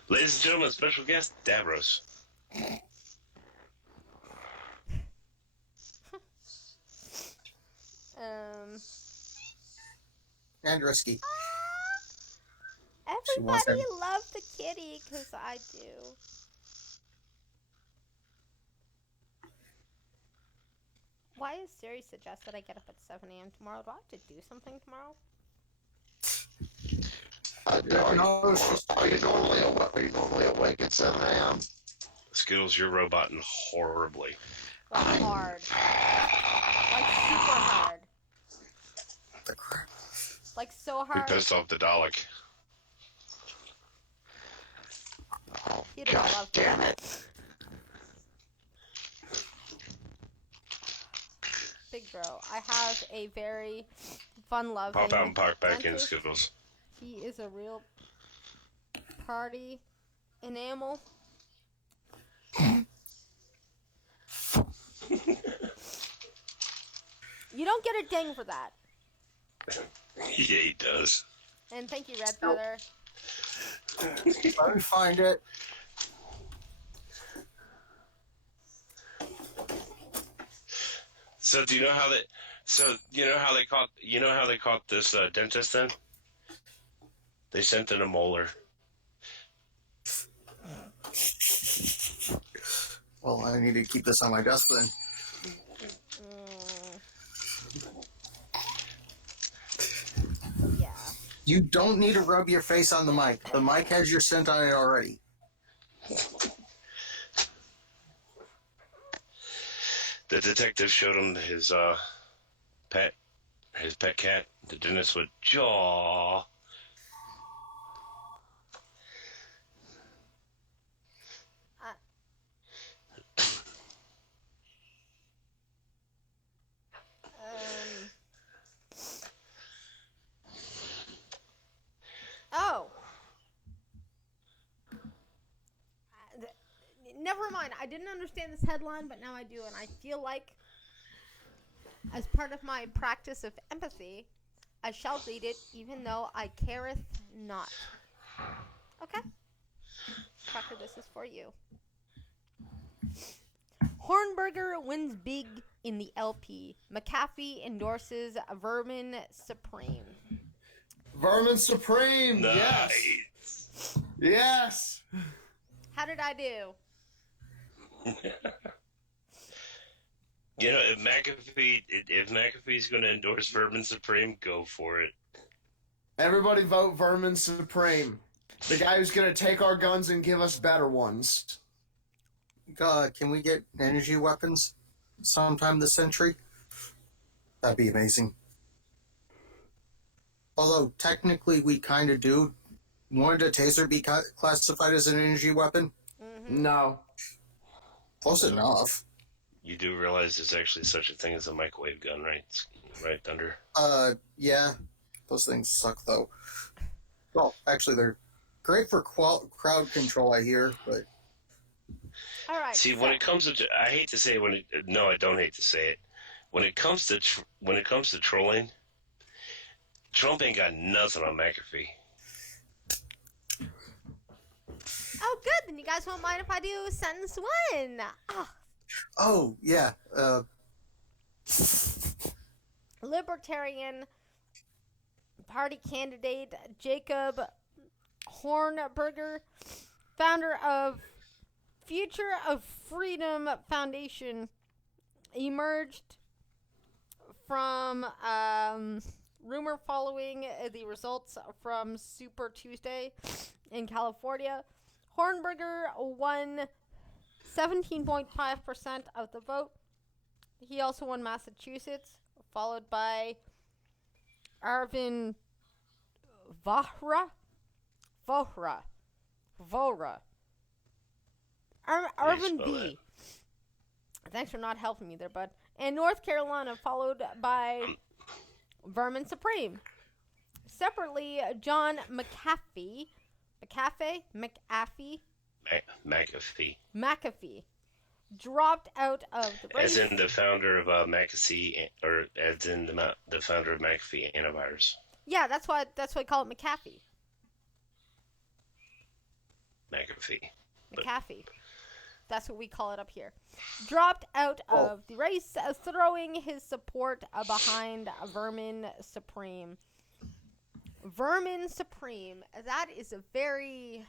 Ladies and gentlemen, special guest, Davros. And risky. Everybody loves the kitty, because I do. Why does Siri suggest that I get up at 7 a.m. tomorrow? Do I have to do something tomorrow? Are you normally awake at 7 a.m.? Skittles, you're roboting horribly. Like hard. Like super hard. Like so We hard. pissed off the Dalek. Oh, He doesn't God love damn me. it. Big bro, I have a very fun-loving Pop out and park back in, dentist. Skittles. He is a real party animal. You don't get a ding for that. Yeah, he does. And thank you, Red Feather. Let me find it. So do you know how they? So you know how they caught? You know how they caught this dentist? Then they sent in a molar. Well, I need to keep this on my desk then. Yeah. You don't need to rub your face on the mic. The mic has your scent on it already. The detective showed him his pet cat. The dentist would jaw. Oh. Never mind. I didn't understand this headline, but now I do, and I feel like, as part of my practice of empathy, I shall read it, even though I careth not. Okay. Tucker, this is for you. Hornberger wins big in the LP. McAfee endorses Vermin Supreme. Vermin Supreme. Nice. Yes. How did I do? You know, if McAfee's going to endorse Vermin Supreme, go for it. Everybody vote Vermin Supreme. The guy who's going to take our guns and give us better ones. Can we get energy weapons sometime this century? That'd be amazing. Although, technically, we kind of do. Wouldn't a taser be classified as an energy weapon? Mm-hmm. No. Close enough. You do realize there's actually such a thing as a microwave gun, right? Right, Thunder? Yeah. Those things suck, though. Well, actually, they're great for crowd control, I hear, but... All right. See, when it comes to... I hate to say it no, I don't hate to say it. When it comes to trolling, Trump ain't got nothing on McAfee. Oh, good. Then you guys won't mind if I do sentence one. Oh, yeah. Libertarian Party candidate Jacob Hornberger, founder of Future of Freedom Foundation, emerged from rumor following the results from Super Tuesday in California. Hornberger won 17.5% of the vote. He also won Massachusetts, followed by Arvin Vohra. Arvin V. Thanks for not helping me there, bud. And North Carolina, followed by Vermin Supreme. Separately, John McAfee dropped out of the race. As in the founder of McAfee, or as in the founder of McAfee antivirus. Yeah, that's why I call it McAfee. McAfee. That's what we call it up here. Dropped out of the race, throwing his support behind Vermin Supreme. Vermin Supreme. That is a very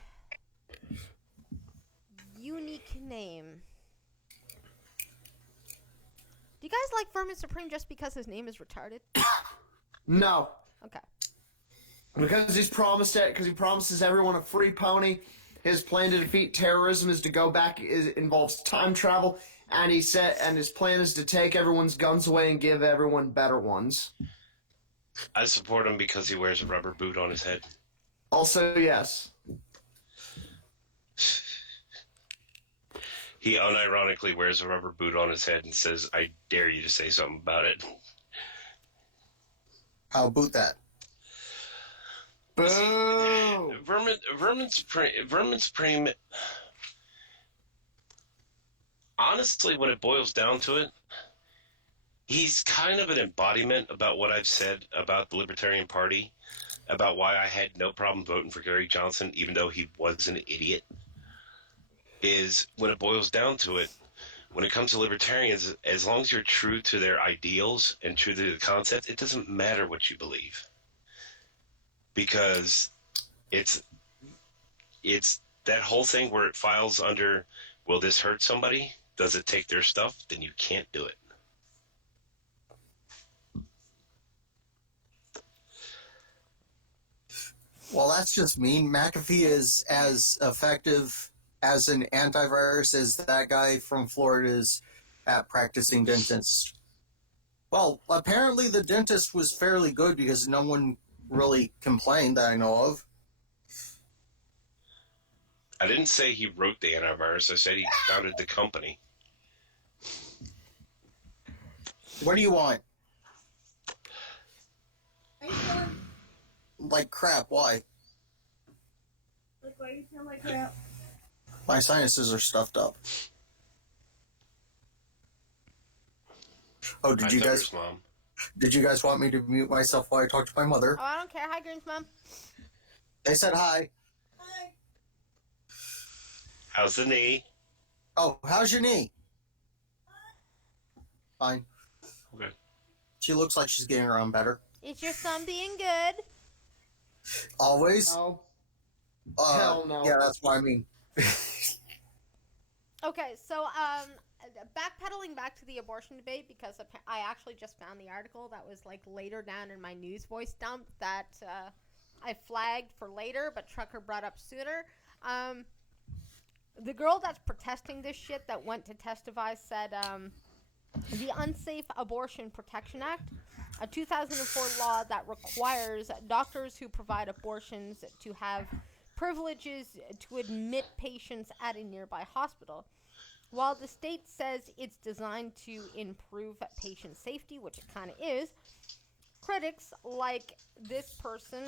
unique name. Do you guys like Vermin Supreme just because his name is retarded? No. Okay. Because he's promised it, because he promises everyone a free pony. His plan to defeat terrorism is to go back, involves time travel, and his plan is to take everyone's guns away and give everyone better ones. I support him because he wears a rubber boot on his head. Also, yes. He unironically wears a rubber boot on his head and says, "I dare you to say something about it." I'll boot that. Boo! Vermin Supreme, honestly, when it boils down to it, he's kind of an embodiment about what I've said about the Libertarian Party, about why I had no problem voting for Gary Johnson, even though he was an idiot, is when it boils down to it, when it comes to libertarians, as long as you're true to their ideals and true to the concept, it doesn't matter what you believe. Because it's that whole thing where it files under, will this hurt somebody? does it take their stuff, then you can't do it. Well, that's just mean. McAfee is as effective as an antivirus as that guy from Florida is at practicing dentist. Well, apparently the dentist was fairly good because no one really complained that I know of. I didn't say he wrote the antivirus. I said he founded the company. What do you want? Are you feeling Like crap, why? like why you feel like crap? My sinuses are stuffed up. Oh, My thunder's mom. did you guys want me to mute myself while I talk to my mother? Oh, I don't care. Hi, Green's mom. They said hi. Hi. How's the knee? Oh, how's your knee? Fine. Okay. She looks like she's getting around better. Is your son being good? Always? No. Uh, Hell no. Yeah, that's what I mean. Okay, so backpedaling back to the abortion debate, because I actually just found the article that was like later down in my news voice dump that I flagged for later, but Trucker brought up sooner. The girl that's protesting this shit that went to testify said the Unsafe Abortion Protection Act, a 2004 law that requires doctors who provide abortions to have privileges to admit patients at a nearby hospital. While the state says it's designed to improve patient safety, which it kind of is, critics like this person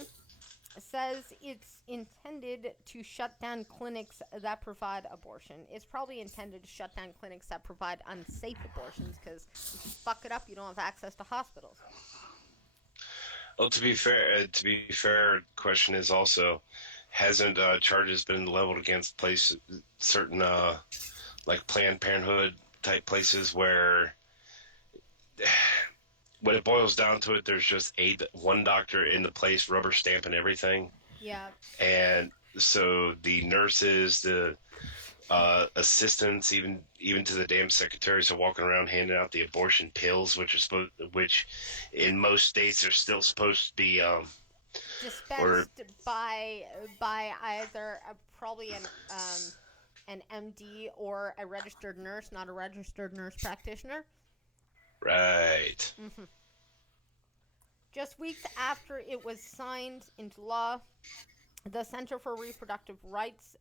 says it's intended to shut down clinics that provide abortion. It's probably intended to shut down clinics that provide unsafe abortions, because if you fuck it up, you don't have access to hospitals. Well, to be fair, question is also, hasn't charges been leveled against certain like Planned Parenthood type places where, when it boils down to it, there's just one doctor in the place rubber stamping everything. Yeah. And so the nurses, the assistants, even to the damn secretaries are walking around handing out the abortion pills, which in most states are still supposed to be Dispensed by either probably an MD or a registered nurse, not a registered nurse practitioner. right. Mm-hmm. Just weeks after it was signed into law, the Center for Reproductive Rights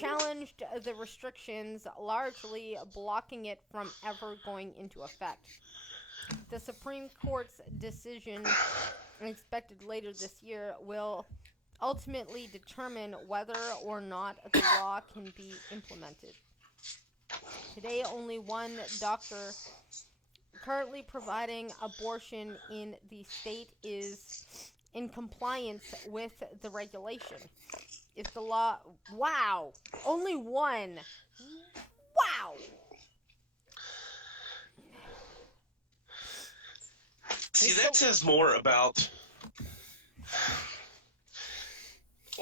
challenged the restrictions, largely blocking it from ever going into effect. The Supreme Court's decision, expected later this year, will ultimately determine whether or not the law can be implemented. Today, only one doctor currently providing abortion in the state is in compliance with the regulation. If the law... Wow! Only one! Wow! See, that says more about,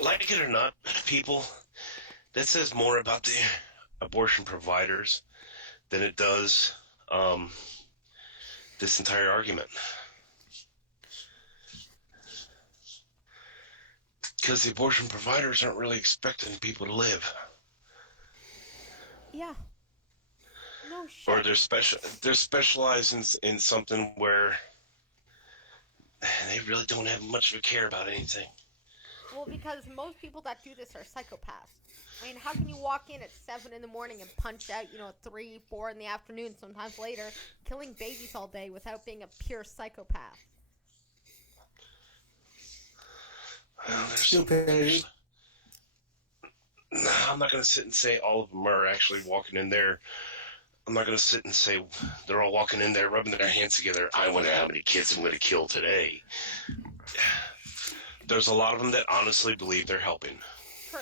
like it or not, people, that says more about the abortion providers than it does this entire argument. Because the abortion providers aren't really expecting people to live. Yeah. No shit. Or they're specialized in something where they really don't have much of a care about anything. Well, because most people that do this are psychopaths. I mean, how can you walk in at 7 in the morning and punch out, at 3, 4 in the afternoon, sometimes later, killing babies all day without being a pure psychopath? Well, Stupidity. I'm not going to sit and say all of them are actually walking in there. I'm not going to sit and say they're all walking in there, rubbing their hands together. I wonder how many kids I'm going to kill today. There's a lot of them that honestly believe they're helping. True.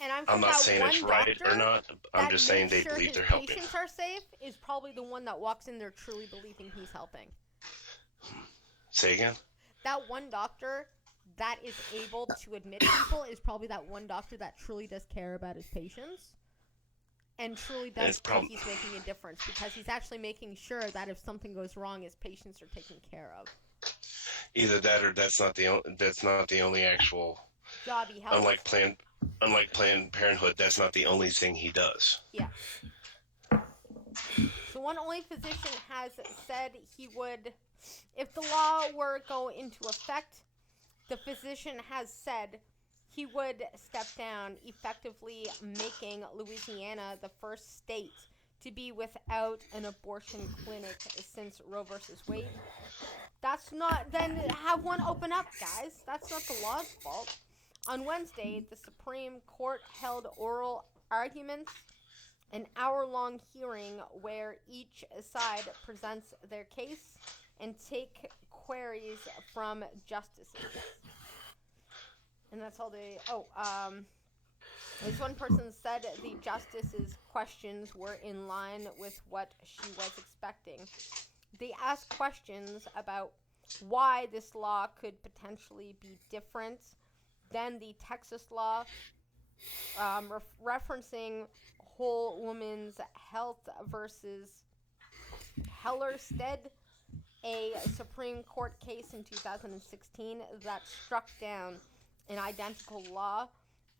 And I'm not saying it's right or not. I'm just saying they believe they're helping. Patients are safe is probably the one that walks in there truly believing he's helping. Say again? That one doctor that is able to admit people is probably that one doctor that truly does care about his patients. and truly And does it's think he's making a difference, because he's actually making sure that if something goes wrong, his patients are taken care of. either that or that's not the only actual. Job he has. Unlike Planned Parenthood, that's not the only thing he does. Yeah. So one only physician has said he would, if the law were to go into effect, the physician has said he would step down, effectively making Louisiana the first state to be without an abortion clinic since Roe versus Wade. That's not, then have one open up, guys. That's not the law's fault. On Wednesday, the Supreme Court held oral arguments, an hour-long hearing where each side presents their case and take queries from justices. And that's all they... this one person said the justices' questions were in line with what she was expecting. They asked questions about why this law could potentially be different than the Texas law, referencing whole woman's health versus Hellerstedt, a Supreme Court case in 2016 that struck down an identical law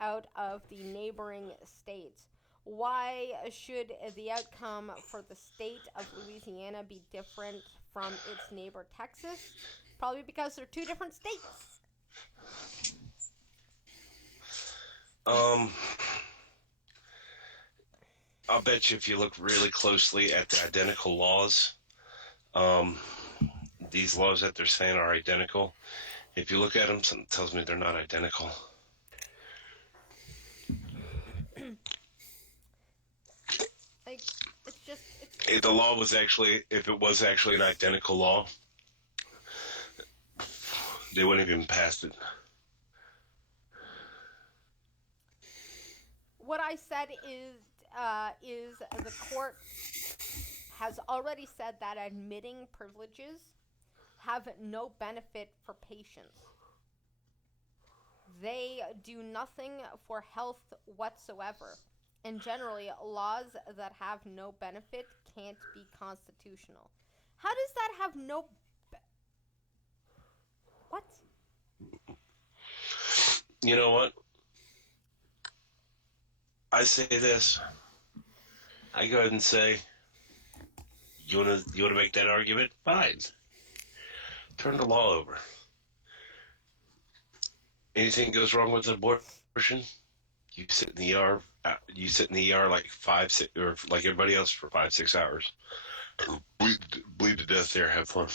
out of the neighboring state. Why should the outcome for the state of Louisiana be different from its neighbor Texas? Probably because they're two different states. I'll bet you if you look really closely at the identical laws, these laws that they're saying are identical. If you look at them, something tells me they're not identical. Like, it's just... If it was actually an identical law, they wouldn't have even passed it. What I said is the court has already said that admitting privileges have no benefit for patients. They do nothing for health whatsoever. And generally, laws that have no benefit can't be constitutional. How does that have no... What? You know what? I say this. I go ahead and say, you wanna make that argument? Fine. Turn the law over. Anything goes wrong with abortion, you sit in the ER. You sit in the ER like 5, 6, or like everybody else for 5, 6 hours. Bleed to death there. Have fun.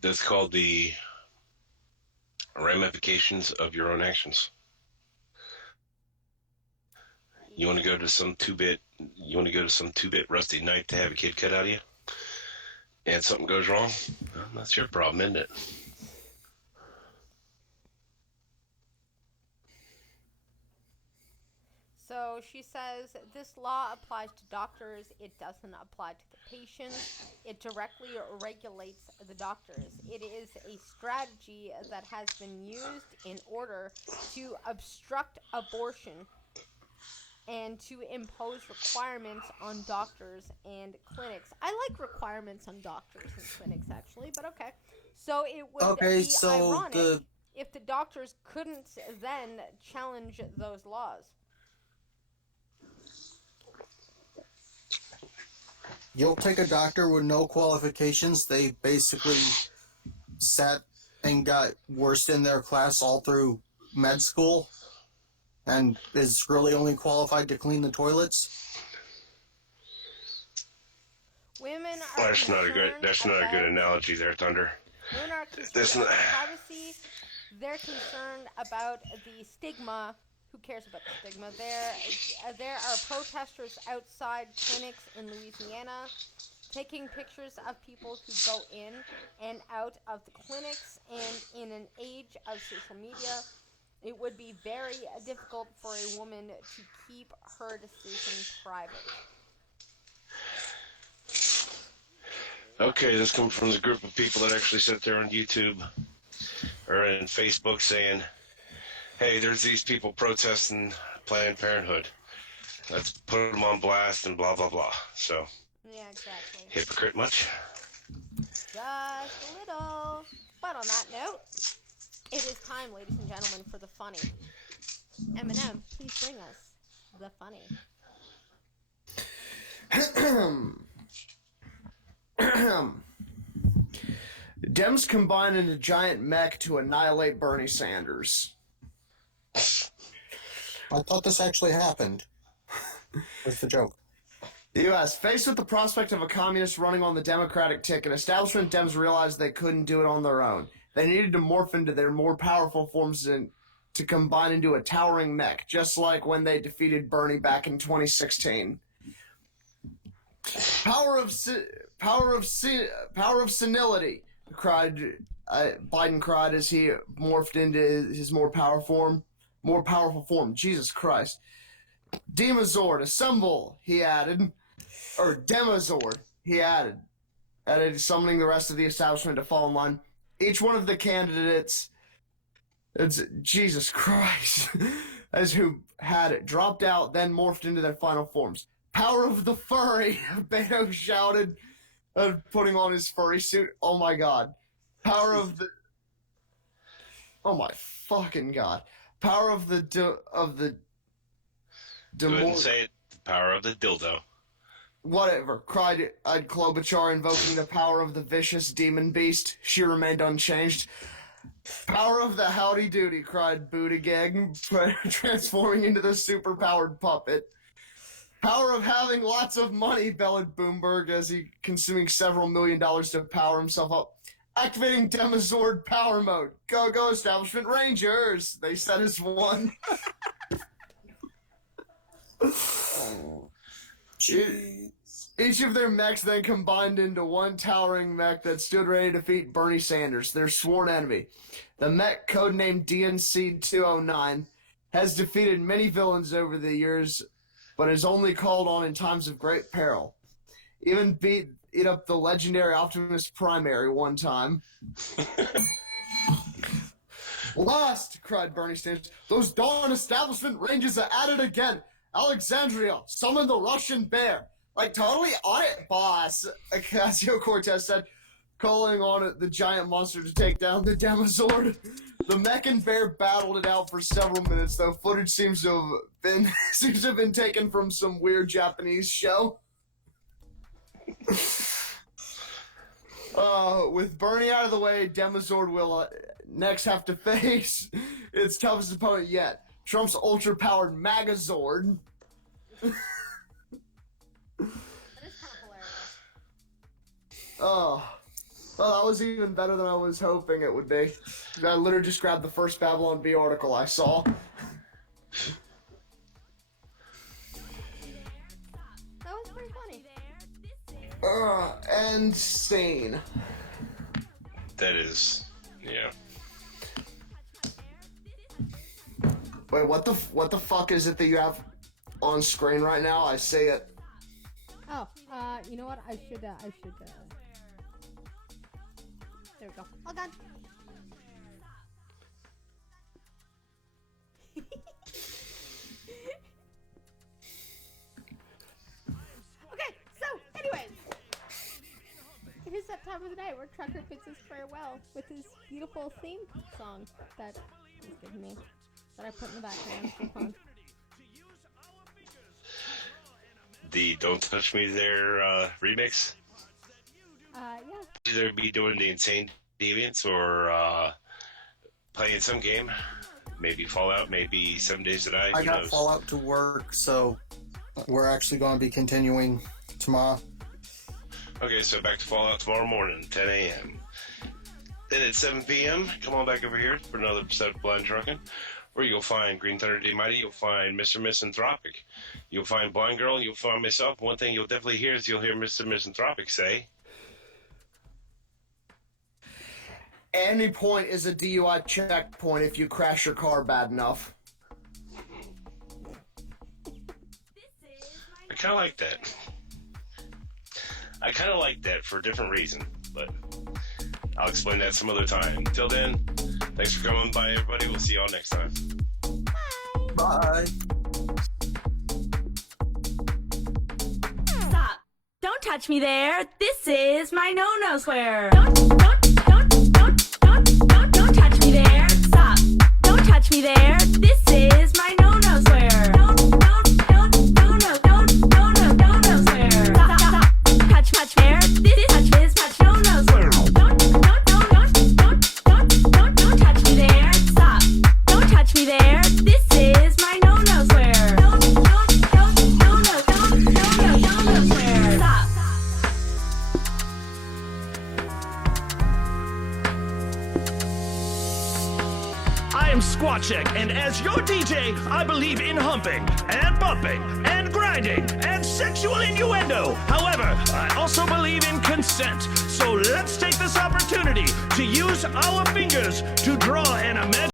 That's called the ramifications of your own actions. You want to go to some two-bit rusty knife to have a kid cut out of you, and something goes wrong? Well, that's your problem, isn't it? So she says this law applies to doctors. It doesn't apply to the patients. It directly regulates the doctors. It is a strategy that has been used in order to obstruct abortion and to impose requirements on doctors and clinics. I like requirements on doctors and clinics, actually, but okay. So it would be ironic if the doctors couldn't then challenge those laws. You'll take a doctor with no qualifications. They basically sat and got worst in their class all through med school and is really only qualified to clean the toilets. Women are That's not a good analogy there, Thunder. Women are concerned about privacy. They're concerned about the stigma. Who cares about the stigma? There are protesters outside clinics in Louisiana taking pictures of people who go in and out of the clinics, and in an age of social media, it would be very difficult for a woman to keep her decision private. Okay, this comes from the group of people that actually sit there on YouTube or in Facebook saying, hey, there's these people protesting Planned Parenthood. Let's put them on blast and blah, blah, blah. So, Yeah, exactly. hypocrite much? Just a little. But on that note, it is time, ladies and gentlemen, for the funny. M&M, please bring us the funny. Dems combine in a giant mech to annihilate Bernie Sanders. I thought this actually happened. What's the joke? The U.S. Faced with the prospect of a communist running on the Democratic ticket, establishment Dems realized they couldn't do it on their own. They needed to morph into their more powerful forms and to combine into a towering mech, just like when they defeated Bernie back in 2016. Power of senility, Biden cried as he morphed into his more powerful form. Jesus Christ. Demazord, assemble, he added. Or Demazord, he added, summoning the rest of the establishment to fall in line. Each one of the candidates, Jesus Christ, as who had it, dropped out, then morphed into their final forms. Power of the furry, Beto shouted, putting on his furry suit. Oh my god. Power of the... Oh my fucking god. Power of the... Go ahead and say it. The power of the dildo. Whatever, cried Klobuchar, invoking the power of the vicious demon beast. She remained unchanged. Power of the howdy doody, cried Buttigieg, transforming into the superpowered puppet. Power of having lots of money, bellowed Bloomberg as he consuming several $1 million to power himself up. Activating Demazord power mode. Go, go, establishment rangers, they said as one. Each of their mechs then combined into one towering mech that stood ready to defeat Bernie Sanders, their sworn enemy. The mech, codenamed DNC-209, has defeated many villains over the years, but is only called on in times of great peril. Even beat it up the legendary Optimus Primary one time. Last, cried Bernie Sanders, those Dawn establishment ranges are at it again. Alexandria, summon the Russian bear. Like, totally on it, boss, Ocasio-Cortez said, calling on the giant monster to take down the Demazord. The mech and bear battled it out for several minutes, though footage seems to have been taken from some weird Japanese show. With Bernie out of the way, Demazord will next have to face its toughest opponent yet. Trump's ultra-powered Magazord. That is kind of hilarious. Oh. Well, that was even better than I was hoping it would be. I literally just grabbed the first Babylon Bee article I saw. That was pretty funny. End scene. That is, yeah. Wait, what the fuck is it that you have on screen right now? I say it. Oh, you know what? I should, there we go. All done. Okay, so, anyways. It is that time of the night where Trucker bids his farewell with his beautiful theme song that he's given me. That I put in the background for fun. The Don't Touch Me There remix? Yeah. Either be doing the Insane Deviants or playing some game. Maybe Fallout, maybe 7 Days to Die. I who got knows? Fallout to work, so we're actually going to be continuing tomorrow. Okay, so back to Fallout tomorrow morning, 10 a.m. Then at 7 p.m., come on back over here for another episode of Blind Trucking, where you'll find Green Thunder D Mighty, you'll find Mr. Misanthropic, you'll find Blind Girl, you'll find myself. One thing you'll definitely hear is you'll hear Mr. Misanthropic say, Any point is a DUI checkpoint if you crash your car bad enough. I kind of like that. I kind of like that for a different reason, but I'll explain that some other time. Till then, thanks for coming by, everybody. We'll see y'all next time. Bye. touch me there. This is my no-no swear. Don't touch me there. Stop. Don't touch me there. This is my no-no swear. Don't swear. Stop. Touch there. This is my no-no swear. Don't touch me there. Stop. Don't touch me there. This is my no-no swear. Don't swear. Stop. I am Squatcheck, and as your DJ, I believe in humping, and bumping, and grinding, and sexual innuendo. However, I also believe in consent. So let's take this opportunity to use our fingers to draw an imagine.